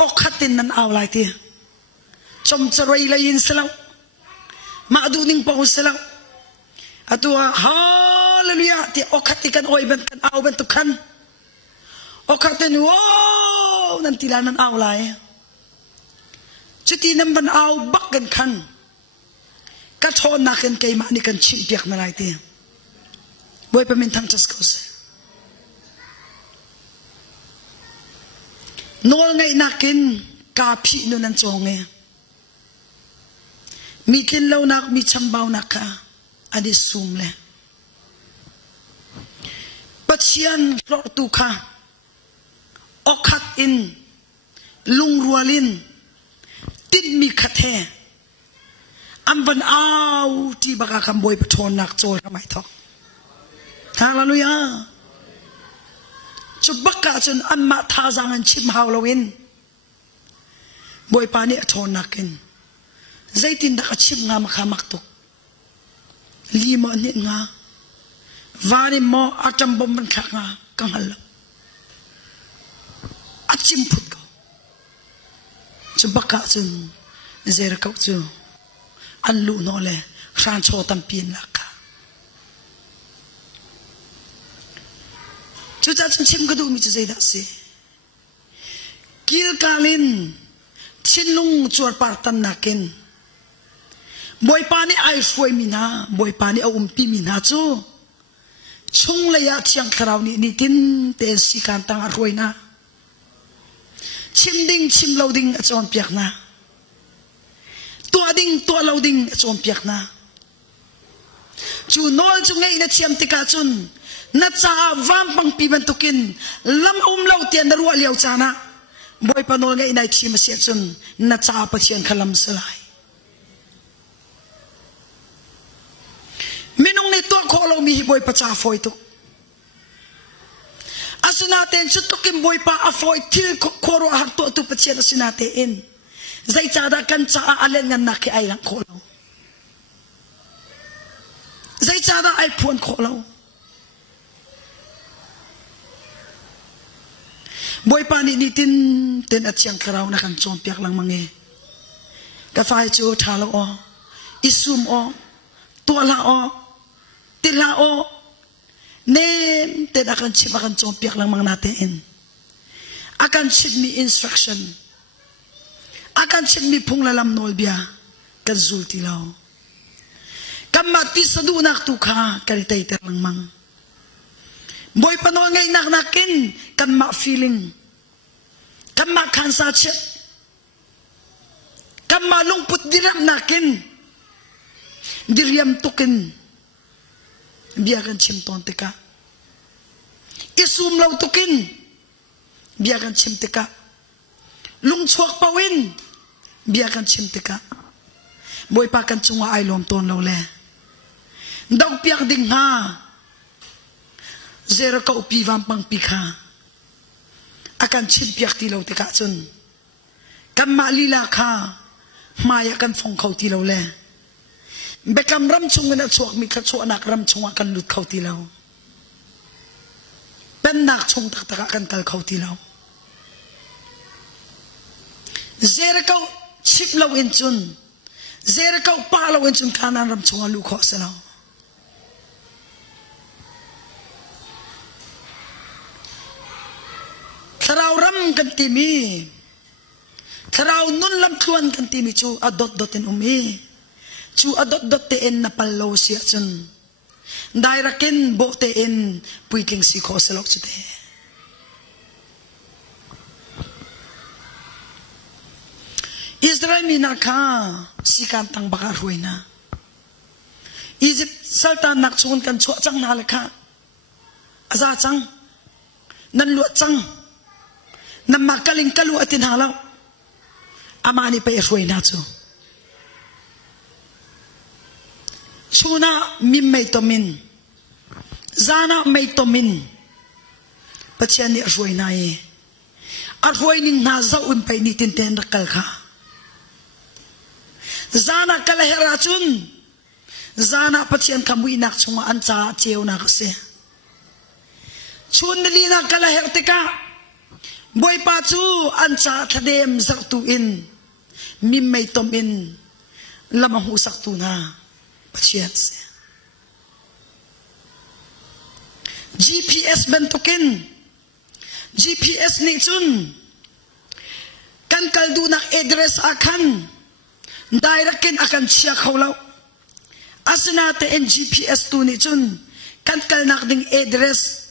o khatin nan aw lai ti chom charoi lai in selaw ma du ning pau selaw atua hallelujah ti o khatikan oi ban kan aw ban tu khan o khatin wow nan tilanan aw lai chuti nam ban aw bak kan khan ka thon na kan kai ma ni kan chim piak na lai ti boy pa min thang chas ko se nol ngai nakin ka phi nu nan chonge mi kin lo nak mi chambau nakha adi sum le pachian flor tu kha okhat in lung rualin tin mi khathe am van au ti baka kam boy pathon nak chol kamai thok hallelujah chu baka chun an ma tha jang an chim hawlowin boy pani athon nakin zaitin da chim nga makha maktu lima ni nga vani mo atam bom ban kha nga kanghal achim phut ko chu baka chun zer kau chu an lu no le ran cho tam pin la ka chu cha chun chim ka du mi chu zai da se kil kalin chinlung chuar par tan nakin boy pani ai foi mina boy pani a pi mina chu chung le ya thiang kharau ni tin te si kan tang a roina chim ding chim loading a chon piak na tua loading a chon piak na chu nol chu ngai na chiam tika chun na cha vam pang pi ban tukin lam lo tian da ruwa liao chana boy panol ngai nai chim se chun na cha pa chian khalam salai minung ni to kholo mi boy pa cha foi tu asuna ten chu tukim boy pa a foi til khoro har to tu pa chian asuna te in zai cha da kan cha alen ngan na ki ai lang kholo zai cha da ai phun kholo boy pani ni tin at siyang karaw na kan chompiak lang mange ka fai chu thalo o isum o tuala o tila o nem ten akan chip akan chompiak lang mang natin akan chip mi instruction akan chip mi punglalam nolbia kan zultilaw kamati sa dunak tukha karitay lang mang boy pano ngay naknakin kan ma feeling kan ma kansa chip kan ma lungput diram nakin diriam tukin biarkan chim tontika isum law tukin biarkan chim tika lung chuak pawin biarkan chim tika boy pa kan chunga ai lom ton law le daw piak ding ha zero ka upi vam pang pikha akan chim piak ti law tika chun kan ma lila kha maya kan phong khau ti law le bekam ram chunga na chuak mi kha chu anak ram chunga kan lut khau ti law pen nak chung tak tak kan kal khau ti law zero ka chip law in chun zero ka pa law in chun kanan ram chunga lu kho sa law tharaw ram kan ti mi tharaw nun lam thuan kan ti mi chu adot dotin umi chu adot dot te en na palo siya chun dairakin bo te en puiking si kho salok chute Israel minaka sikan tang baka ruina Egypt sultan nak chun kan chu chang na la kha aza chang nan lu chang nam makaling kalu atin halaw amani pa ruina chu chuna mim mai tomin zana mai tomin pachani ruina ye arhuaining na zau in pai ni tin ten rakal kha zana kala hera chun zana pachian kamui nak chunga ancha cheu na kase chun li na kala hertika boy pa chu ancha thadem zaktu in mim mai tomin lamahu saktu na pachian se GPS bentukin GPS ni chun kan kaldu nak address akan directin akan siya khawlaw asinate en GPS tu ni chun kan kal nak ding address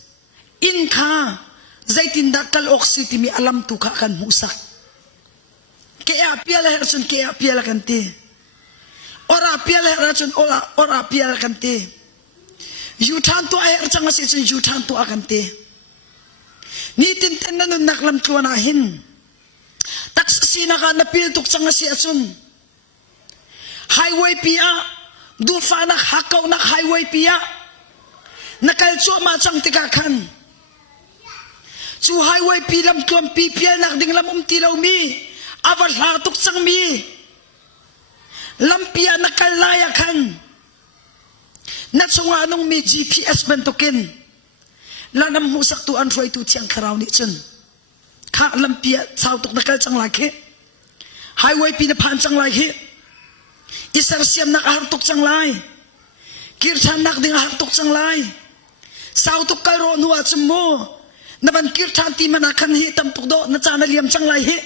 in kha zaitin dakal oxiti mi alam tu kha kan musak ke apiala hersun ke apiala kanti ora apiala hersun ora apiala kanti yutan tu ay changa si chun yutan tu akante ni tin ten nanun naklam tuana hin taksina ka napil tuk changa si asun highway pia du fa nak hakaw nak highway pia nakal chu ma chang tika khan chu highway pi lam tuam pi pia nak ding lam tilaw mi aval ha tuk chang mi lam pia nakal laya khan na chunga nong mi GPS bentukin lanam husak tu an roi tu chiang kharaw ni chun kha lam pia chau tuk nakal chang lai khe highway pi na phan chang lai khe isar siam nak har tuk chang lai kirthan nak ding har tuk chang lai sau tuk kal ro nuwa chummo naban kirthan ti mana khan hi tam tuk do na chana liam chang lai hi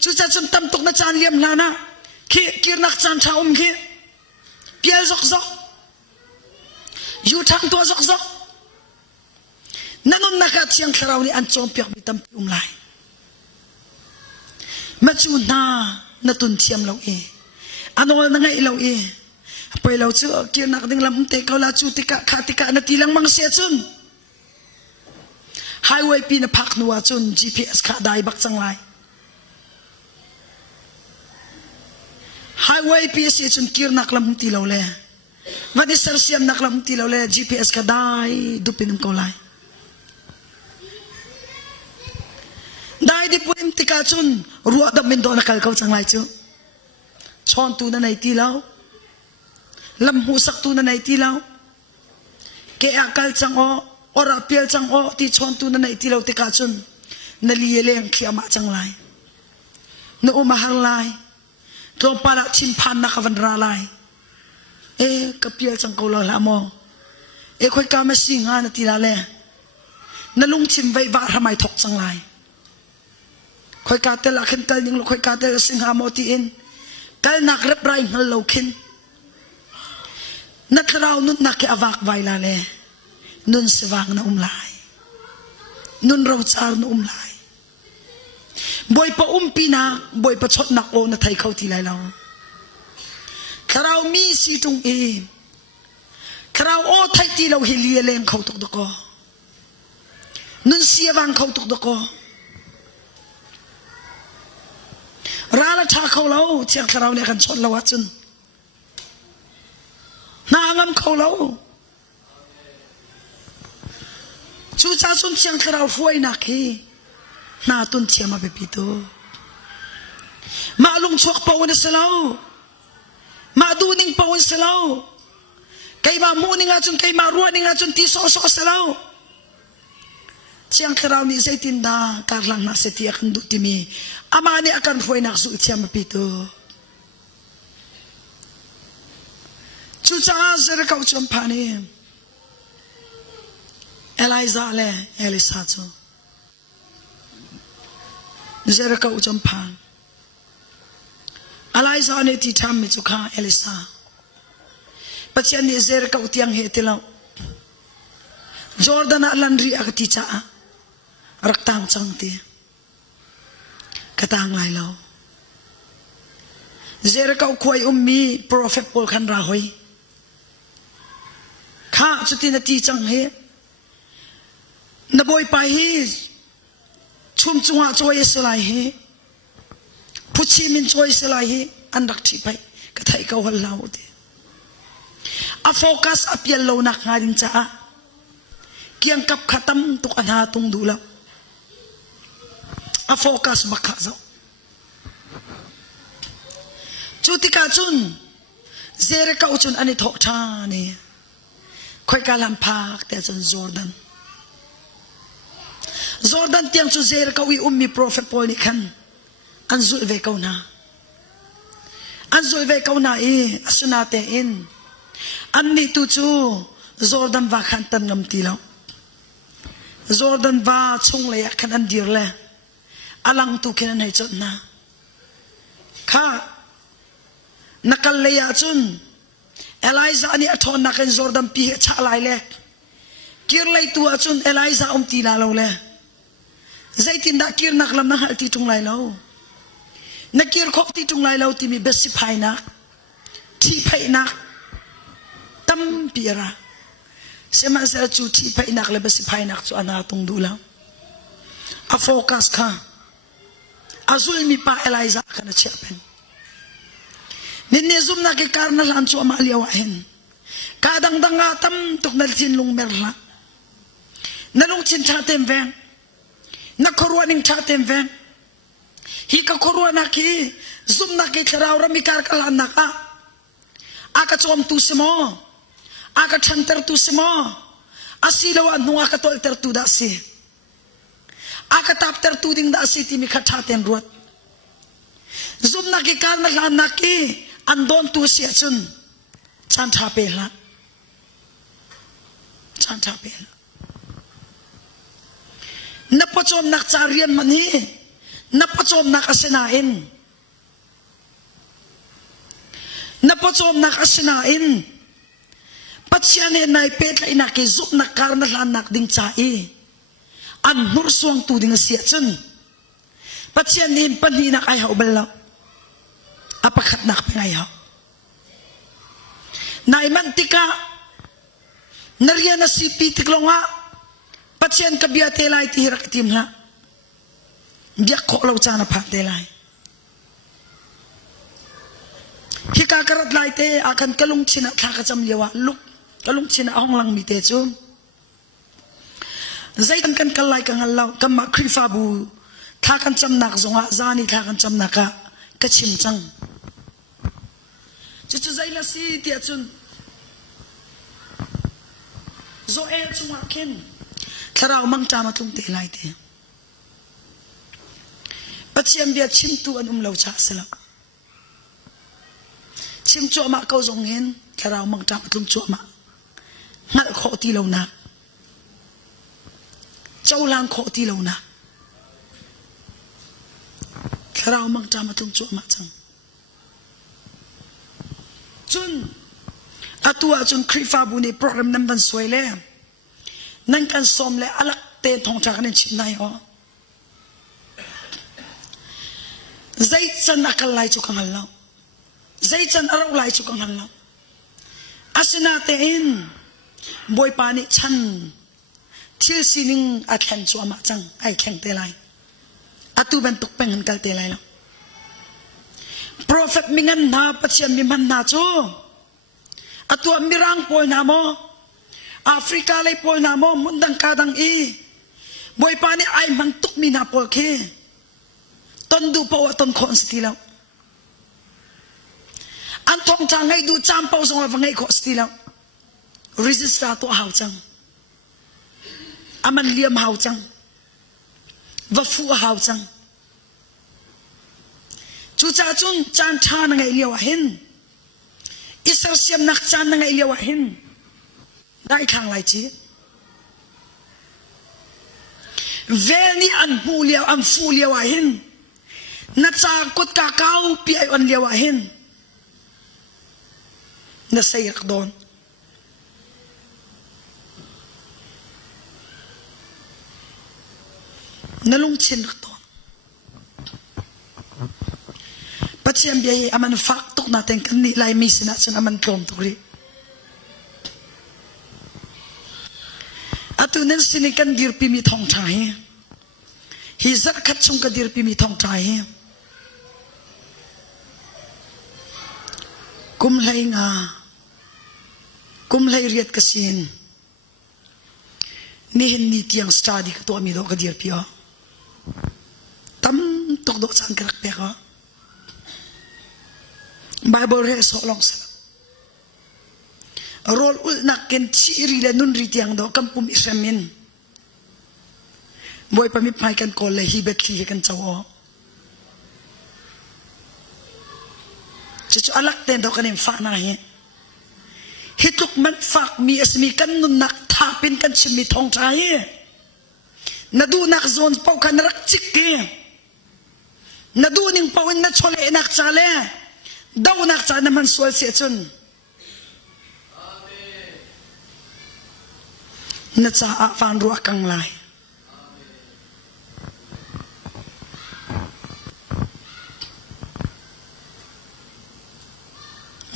chu cha chum tam tuk na chan liam lana khi kirnak chan thaum khi pial zok zok yu thang to zok zok nanon nakat siyang kharaw ni an chompiak bitam umlai machu na tun thiam lo e anol na ngai lo e poi lo chu kirnak ding lam te kaula chu tika khatika na tilang mang se chun highway pi na phak nuwa chun GPS kha dai bak chang lai highway pi se chun kirnak lam ti lo le mani sar siam nak lam ti lo le GPS ka dai dupinum ko lai dai di puim tika chun ruwa dam min do na kal ko chang lai chu chon tu na nai ti lao lam hu sak tu na nai ti lao ke akal chang o ora piel chang o ti chon tu na nei ti lo te ka chun na lieleng khiama chang lai na umahang lai to para chin phan na kavan ra lai ka piel chang ko la mo khoi ka ma singa na ti la le na lung chim vai va ramai thok chang lai khoi ka te la khen tal ning lo khoi ka te singa mo ti in kal nak rep rai hal lo khin na thrau nun na ke avak vai la le nun sewang na umlai nun ro char na umlai boy pa umpina boy pa chot nak o na thai khau ti lai lo thrau mi si tung e thrau o thai ti lo hi lia leng khau tok ko nun siawang khau tok ko ra la tha khau lo chiang thrau ne kan chot lo wa chun na ngam khau lo chu cha sun chiang thrau huai na khi na tun chiama be pito ma lung chuak pawon selo ma du ning pawon selo kai ma mu ning a chun kai ma ruwa ning a chun ti so selo chiang thrau ni zaitin da karlang na se ti akan du ti mi amani akan huai na su chiama pito chu cha zera kau chom phani Eliza le Elisa chu zera kau chom phan Eliza ne ti tham mi chu kha Elisa pachian ni zera kau tiang he tilau Jordan alanri akati cha raktang chang ti katang lai lo zera kau khoi ummi prophet pol khan ra hoi kha chuti na ti chang he na boy pai hi chum chunga choi selai he puchi min choi selai he andak thi pai ka thai ka wal lau de a focus apial lo nak ngarin cha kiang kap khatam tuk anha tung dula a focus bakha zo chuti ka chun zere ka uchun ani thok tha ni khoi ka lam phak te chun Jordan tiang chu zer ka wi ummi prophet Paul ni khan anzul ve kauna e asuna te in anni tu chu Jordan va khan tan ngam ti lo Jordan va chung le khan an dir le alang tu khan hai chot na kha nakal le ya chun Eliza ani athon na kan Jordan pi cha lai le kir lai tu achun Eliza ti la lo le zaitin da kir nak lam na hal ti tung lai lo na kir khok ti tung lai lo ti mi besi phai na thi phai na tam pira sema sa chu thi phai nak le besi phai nak chu ana tung du la a focus kha azul mi pa Eliza kana chepen ninne zum na ke karna lan chu ama liawa hen kadang danga tam tuk nal chin lung merla nalung chin cha tem ven na korwa ning cha tem ven hi ka korwa na ki zum na ke tharau ra mi kar kala na ka aka chom tu semo aka thantar tu semo asilawa nuwa ka tol ter tu da si aka tap ter tu ding da si ti mi kha cha tem ruat zum na ke kar na lan na ki andon tu si achun chan tha pe la chan tha pe la napachom nak charian mani napachom nak asinain napachom nak asinain patsiane nai pet la ina ke zup nak karna lan nak ding cha e an nur suang tu ding sia chun patsiane pani nak ai hau balla apakhat nak pengai hau nai mantika nariana si pitiklonga patsian kabia telai ti hirak timla biak ko lo chana phat telai hika karat lai te akan kalung china tha ka cham lewa luk kalung china ong lang mi te chu zaitan kan kalai ka ngalau kamma khrifa bu tha kan cham nak zonga zani tha kan cham naka ka chim chang chu zaila si ti achun zo e chunga ken Karao mang tama tung te lai te. Pathiam bia chim tu an lau cha sala. Chim chu ma kau zong hen karao mang tama tung chu ma. Ngal kho ti lo na. Châu lang kho ti lo na. Karao mang tama tung chu ma chang. Chun atua chun krifa bu ni program nam ban soi le. Nan kan som le alak te thong cha kan chim nai ho. Zai chan akal lai chu kang halau. Zai chan arau lai chu kang halau. Asina te in boy pani chan thil sining a thlen chu ama chang ai khleng te lai. Atu ban tuk peng han kal te lai lo. Prophet mingan na pathian mi man na chu. Atu mirang pol na mo. Africa lay pol na mo mundang kadang i. Boy pani ay mang tuk mi na pol ke. Tondu pa wa ton kon stilaw. Antong chang ngay du cham pao song wa ngay ko stilaw. Resista to hao chang. Aman liam hao chang. Vafu hao chang. Chu cha chun chan cha na ngay liaw hin. Isar siam nak chan na ngay liaw hin. Dai khang lai chi. Veni an hu liaw an fu liaw hin. Na chakot kakao pi ay on liaw hin. Na sayak doon. Nalung chin rak doon. Pathiam biya aman faktok natin kan nilay may sinatsan aman klom tukri. Atunan sinikan dirpi mi thong chahe. Hizak kachung ka dirpi mi thong chahe. Kumlay nga. Kumlay riat kasin. Nihin ni tiyang study ka to amido ka dirpi o. Tam tokdo saan karakpe ka. Bible res ho long sa. Rol ul nakin chiri la nun ritiang do kampum isamin. Boy pamipay kan ko la hibet lihi kan chawo. Chuchu alak ten do kanin fa na hi. Hituk man fak mi asmi kan nun nak tapin kan chimi thong chahi. Nadu nak zon pau kan rak chiki. Nadu ning pau na chole nak chale. Daw nak cha naman sual si chun. Na cha a fan ruak kang lai.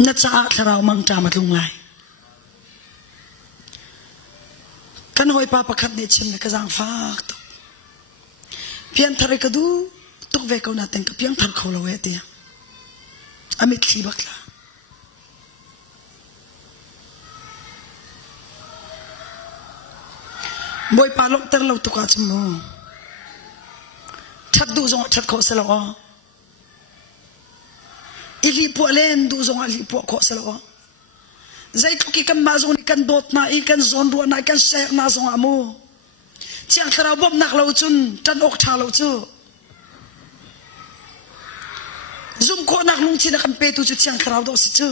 Na cha a karaw mang ta matlung lai. Kan hoy papakat ni chin ka jang fak to. Pian thare ka du tuk ve ko natin ka piang thar kholo we ti. Amit khibak la. Boy palok ter lo tu ka chmo. That du zong that ko sa lo. Ili po len du zong ali po ko sa lo. Zai tu ki kan ma zong ni kan dot na I kan zon ru na kan se na zong amu. Chiang khara bom nak lo chun tan ok tha lo chu. Zum ko nak lung chi na kan pe tu chu chiang khara do si chu.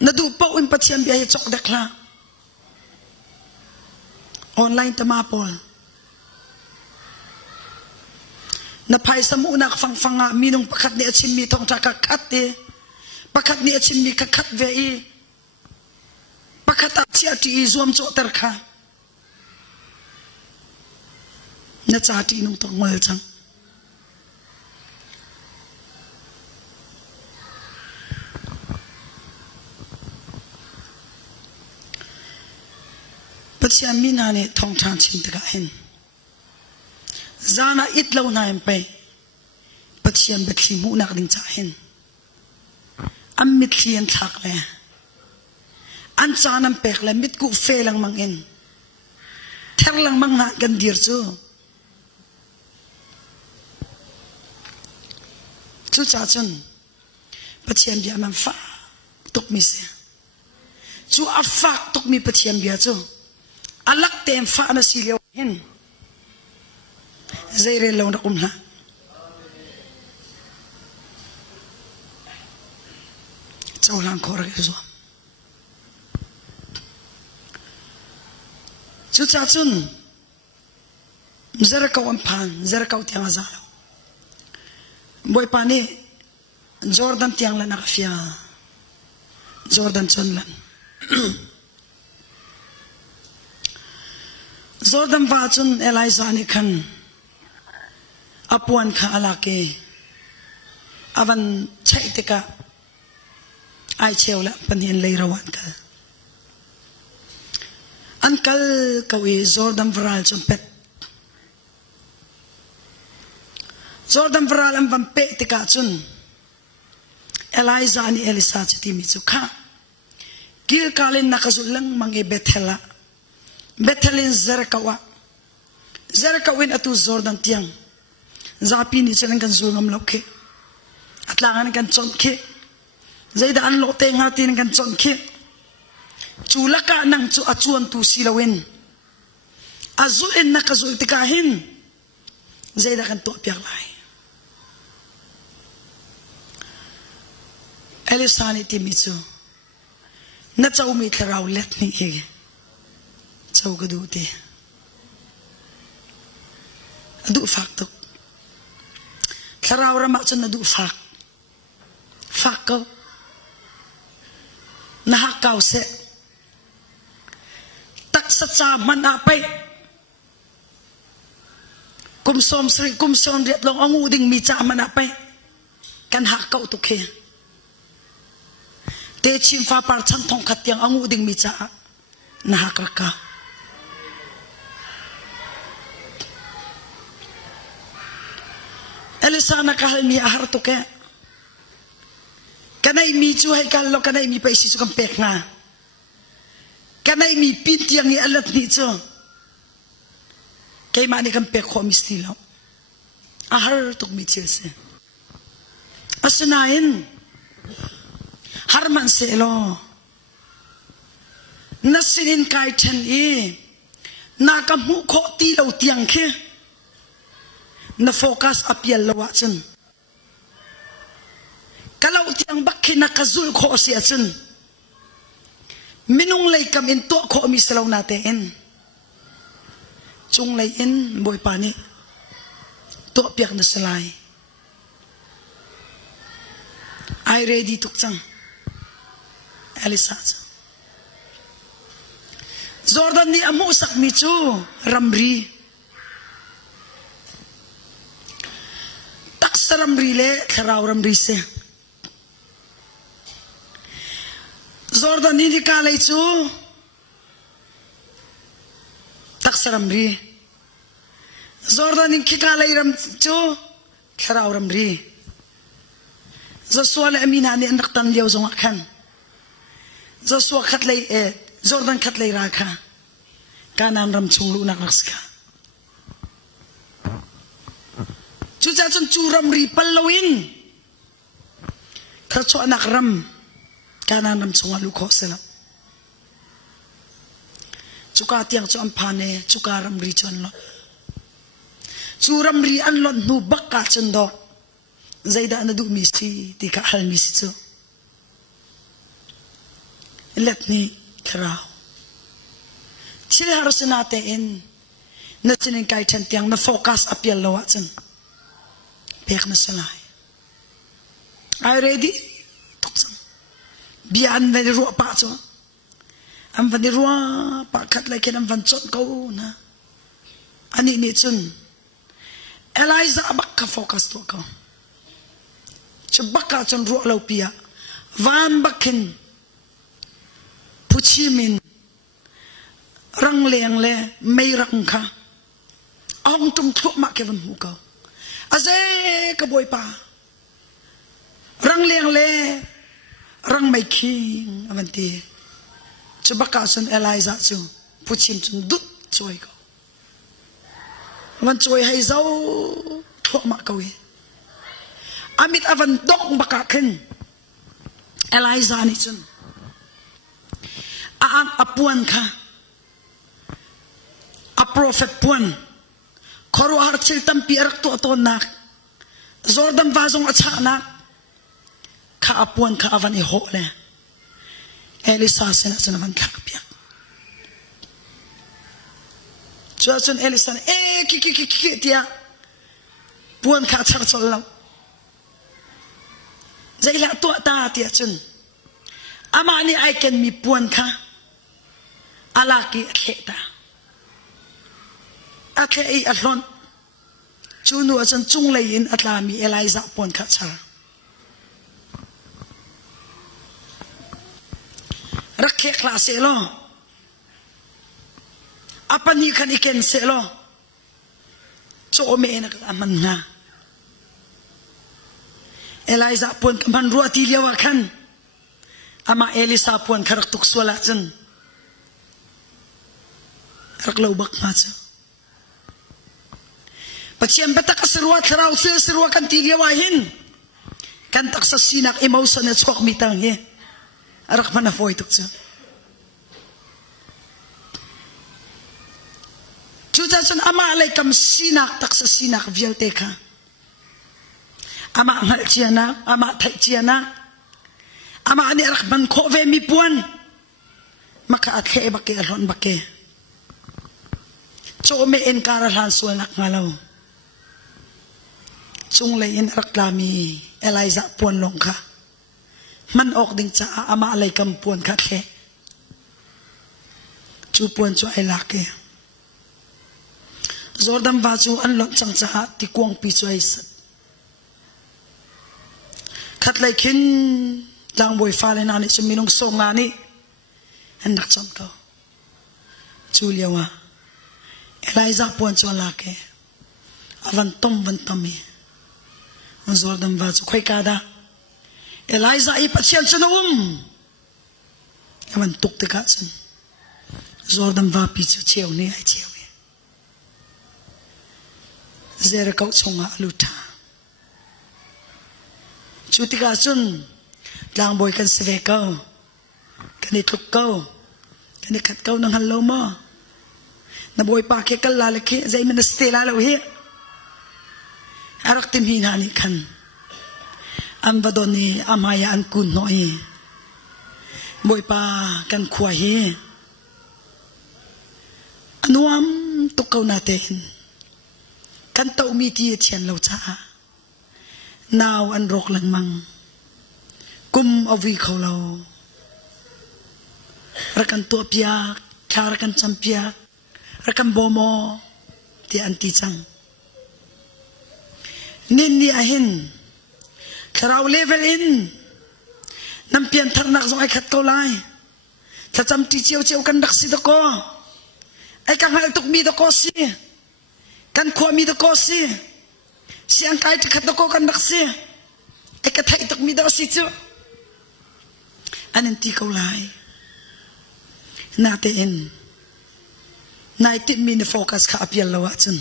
Na du po in pathiam bia hi chok dak la. Online tamapol. Na pai samu nak fang fanga minung pakat ni achim mi thong ta kakat te. Pakat ni achim mi kakat ve I. Pakat achi ati zuam cho terkha. Na chati nung tong ngol chang. Pathiam mina ne thong chan chim ta hin. Zana itlaw na empe. Pathiam betli mu nak ding cha hin. Am mit lien thak le. An chanam pek le mit ku fe lang mang in. Ther lang mang na gan dir chu. Chu cha chun. Pathiam dia man fa tuk mi se. chu afak tuk mi pathiam bia chu alak tem fa na silio hin zaire lo na kumna chaulang khor ke zo chu cha chun zara ka wan phan zara ka tiang za boy pani Jordan tiang la nakafia Jordan chun lan Jordan va chun Eliza ni khan apuan kha alake avan chaitika ai chewla panin leirawan ka ankal kawi Jordan vral chun pet Jordan vral am van pe tika chun Eliza ni Elisa chitimi chu kha kil kalin nakazulang mangi Bethela Bethelin Zerakawin atu Jordan tiang zapi ni chelang kan zungam lokhe atlangan kan chonke zaida an lote ngatin kan chonke chulaka nang chu achuan tu silawin azul en nakazul tikahin zaida kan to piak lai Elisani timichu na chau mi tharau let ni he chau ka du te adu fak to tharau rama chun adu fak ko na hakaw se tak sa cha manapay kumsom sri kumsom riat long ang uding mi cha manapay kan hakaw to ke te chim fa par chang thong khat yang angu ding mi cha na hakaka Elisa na kahal mi ahar to ke kanai mi chu hai kal lo kanai mi paisi su kam pek nga kanai mi pit yang ni alat ni chu kay mani kam pek kho mi stilo ahar tuk mi chese asnain harman selo nasinin kai then e na ka mu kho ti lo tiang khe na focus apial lawa chen kalau tiang bakhe na kazul kho sia chen minung lei kam in to kho mi selo na te en chung lei in boy pani to piak na selai I ready tuk chang Elisa Jordan ni amu sak mi chu ramri tak saramri le tharau ramri se Jordan ni ka lai chu tak saramri Jordan ni ki ka lai ram chu tharau ramri Joshua le amina ni anak tan liao zong khan Joshua khatlei Jordan khatlei rakha kanam ram chunglu nak rakska chucha chun churam ri pallowin khacho anak ram kanam ram chungalu khosela chuka tiang chu amphane chuka ram ri chon lo churam ri an lot nu bakka chun do zaida na du mi si ti ka hal mi si chu let me thrau chile harsunate in na chinin kai than tiang na focus apial lawa chen pek na salai I ready toksam bian ve ro pa cho am van ro pa khat lai ken am van chot ko na ani ni chun Eliza bakka focus to ko chubaka chon ro lo pia van bakin puchimin rang leng le mei rang kha ong tum thu ma ke van hu ko aze ka boy pa rang leng le rang mai king avanti chubaka son Eliza chu puchim chun dut choi ko van choi hai zau thu ma ko we amit avan dok baka khen Eliza ni chun apuan ka a prophet puan khoro har chil tampi arak to to nak zordam vazong achana ka apuan ka avan I ho le Elisa sena van thak Chuan Elisa ki tia puan ka char chol lam zaila to ta tia chun amani I can mi puan ka alaki kheta akhe I alon chunu asan chung lein atlami Eliza puan ka char rakhe klase lo apani kan iken se lo so me na aman nga Eliza puan man ruati liwa kan ama Elisa puan karak tukswala chen raklo bak ma cha pachiam bata ka serwa thrau se serwa kan tiliwa hin kan taksa sinak emotion at chok mitang he arak mana foi tuk cha chujasan ama alai kam sinak taksa sinak vialte ka ama ngal chiana ama thai chiana ama ani arak ban kho ve mi puan maka athe bake alon bake cho me en kara han sual nak ngalo chung le in raklami Eliza puan long kha man ok ding cha ama alai kam puan kha the chu puan chu ai lake zordam ba chu an lot chang cha ti kwang pi chu ai sat khat lai khin lang boy falen ani chu minong som ngani han dak cham ko chu liawa Eliza puan chu lake avan tom van tami zordam ba chu khoi ka da Eliza I pachian chanum avan tuk te ka chan zordam va pi chu cheu ni ai cheu zera kau chunga aluta chuti ka chun lang boy kan sve kau kan itluk kau kan khat kau nang hallo mo na boy pa ke kal la lekhe zai men stela lo he arak tim hin hani kan an vadoni amaya an kun noi boy pa kan khwa he anuam tukau natin kan tau mi ti thian lo cha naw an rok lang mang kum awi kholo rakan to pia thar kan champia rakan bomo ti anti chang nin ni ahin kharau level in nam pian thar nak zong ai khat ko lai cha cham ti chiu chiu kan dak si to ko ai ka hal tuk mi to ko si kan khwa mi to ko si siang kai ti khat ko kan dak si ai ka thai tuk mi do si chu anan ti ko lai na te in nai ti mi ne focus ka apial lawa chun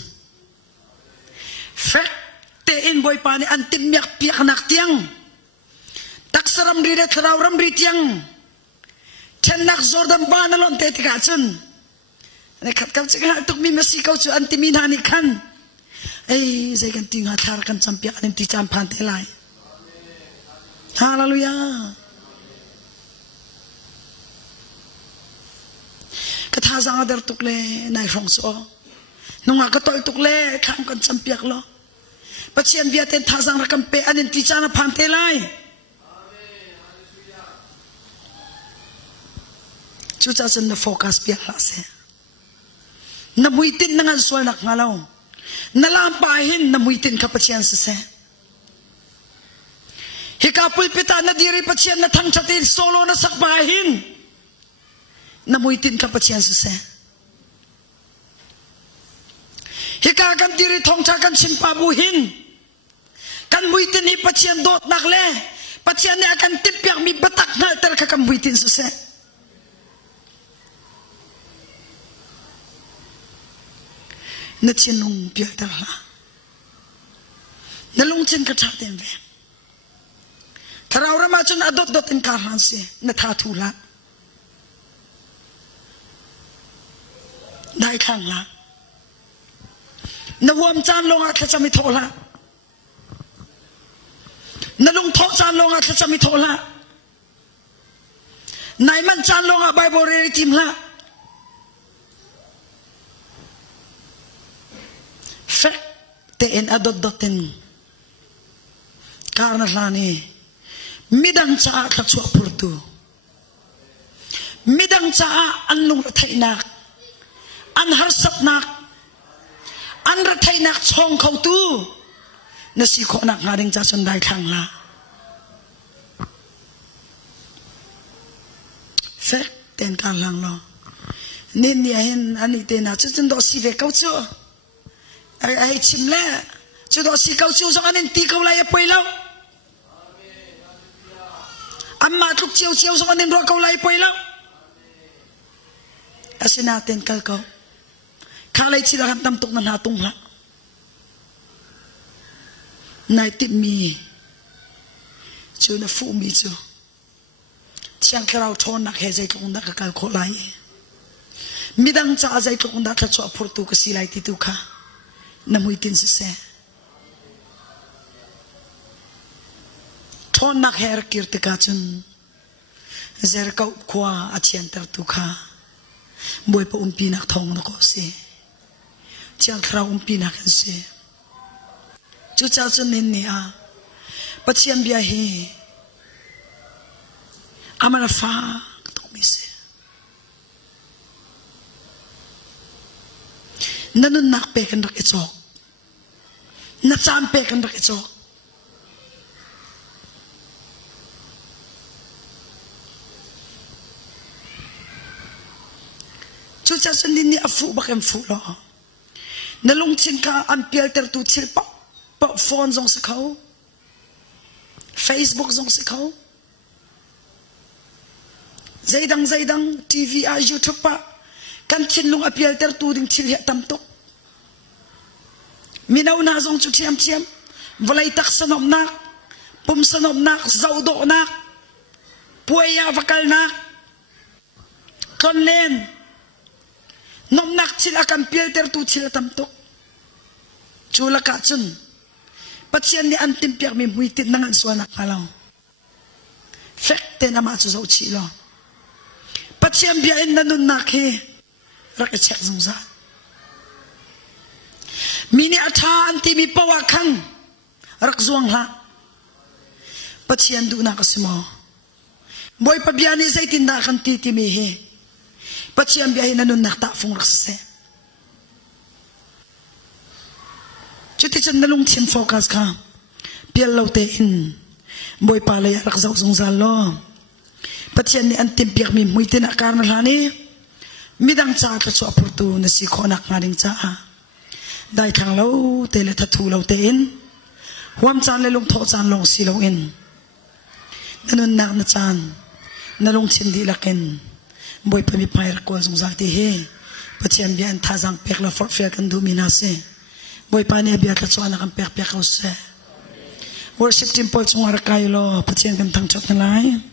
fek te in boy pa ni an tim yak piak nak tiang taksaram ri re thrau ram ri tiang chen nak zordam banalon te ti ka chun ne khat kam chi ha tuk mi masi kau chu an ti min hani khan ei zai kan ti nga thar kan champia an ti cham phan te lai hallelujah katha zang adar tukle nai rong so nunga ka tol tukle kham kan champiak lo pachian viaten tha zang rakam pe anin ti chana phan te lai chu cha chen na focus piak la se na muitin nangan sual nak ngalo na lam pa hin na muitin ka pachian se hika pulpita na diri pachian na thang chatin solo na sak pa hin na muitin ka pachian se hika kan diri thong cha kan simpa bu hin kan muitin hi pachian dot nak le pachian ne akan tipyak mi batak ngal ter ka kan muitin se na chinung pya ta la na lung chin ka tha tem ve tharau rama chun adot dot in ka han se na tha thula đại khang la na huam chan longa kha chami thola na lung tho chan longa kha chami thola nai man chan longa bible re kim la fek te en adot doten karna lani midang cha kha chu purtu midang cha an lung thainak an harsat nak an ra thainak chong khau tu na si kho nak ngaring cha sun dai thang la fek ten kan lang lo nen ni hen ani te na chu chun do si ve kau chu ai chim la chu do si kau chu zong anen ti kau la ya poi lo amma tuk chiu chiu zong anen ro kau la ya poi lo asina ten kal kau khalai chila kan tam tuk nan ha tung la nai tip mi chu na fu mi chu chiang krau thon nak he zai tung da ka kal kho lai midang cha zai tung da kha chu phur tu ka si lai ti tu kha na mui tin se thon nak her kirti ka chun zer kau khwa achian tar tu kha boi pa umpi nak thong na ko se chiang krau umpi nak se chu cha chun nin ni a pachiam bia he amara fa to mi se nanun nak pe kan rak ichok na cham pe kan rak ichok chu cha chun nin ni afu ba kem fu lo na lung chin ka an pial ter tu chil pa phone zong se khau Facebook zong se khau zaidang TV a YouTube pa kan chin lung apial ter tu ding chil he tam tok minaw na zong chu chiam volai tak sanom nak pum sanom nak zaudo nak puaya vakal nak kon len nom nak chil akan pial ter tu chil tam tok chula ka chun pachian ni antim piak mi muitit nangan suanak alaw fek te na ma chu zo chi lo pachian bia in nanun nak he rak chek zung za mini atha anti mi pawa khang rak zuang la pachian du na ka simo boy pa bia ni zai tin da kan ti mi he pachian bia in nanun nak ta phung rak se chuti chan nalung chin focus ka pial lo te in boy pa la rak zau zung za lo pachian ni antim piak mi muitin akar na lani midang cha ka chu apurtu na si khonak ngaring cha dai thang lo te le thathu lo te in huam chan le lung tho chan long si lo in nanun nak na chan nalung chin di lakin boy pa mi pair ko zung za ti he pachian bian tha jang pek la for fe kan du mina se boy pa ne bia ka chuan kan pek ko se worship team pol chung ar kai lo pachian kan thang chot na lai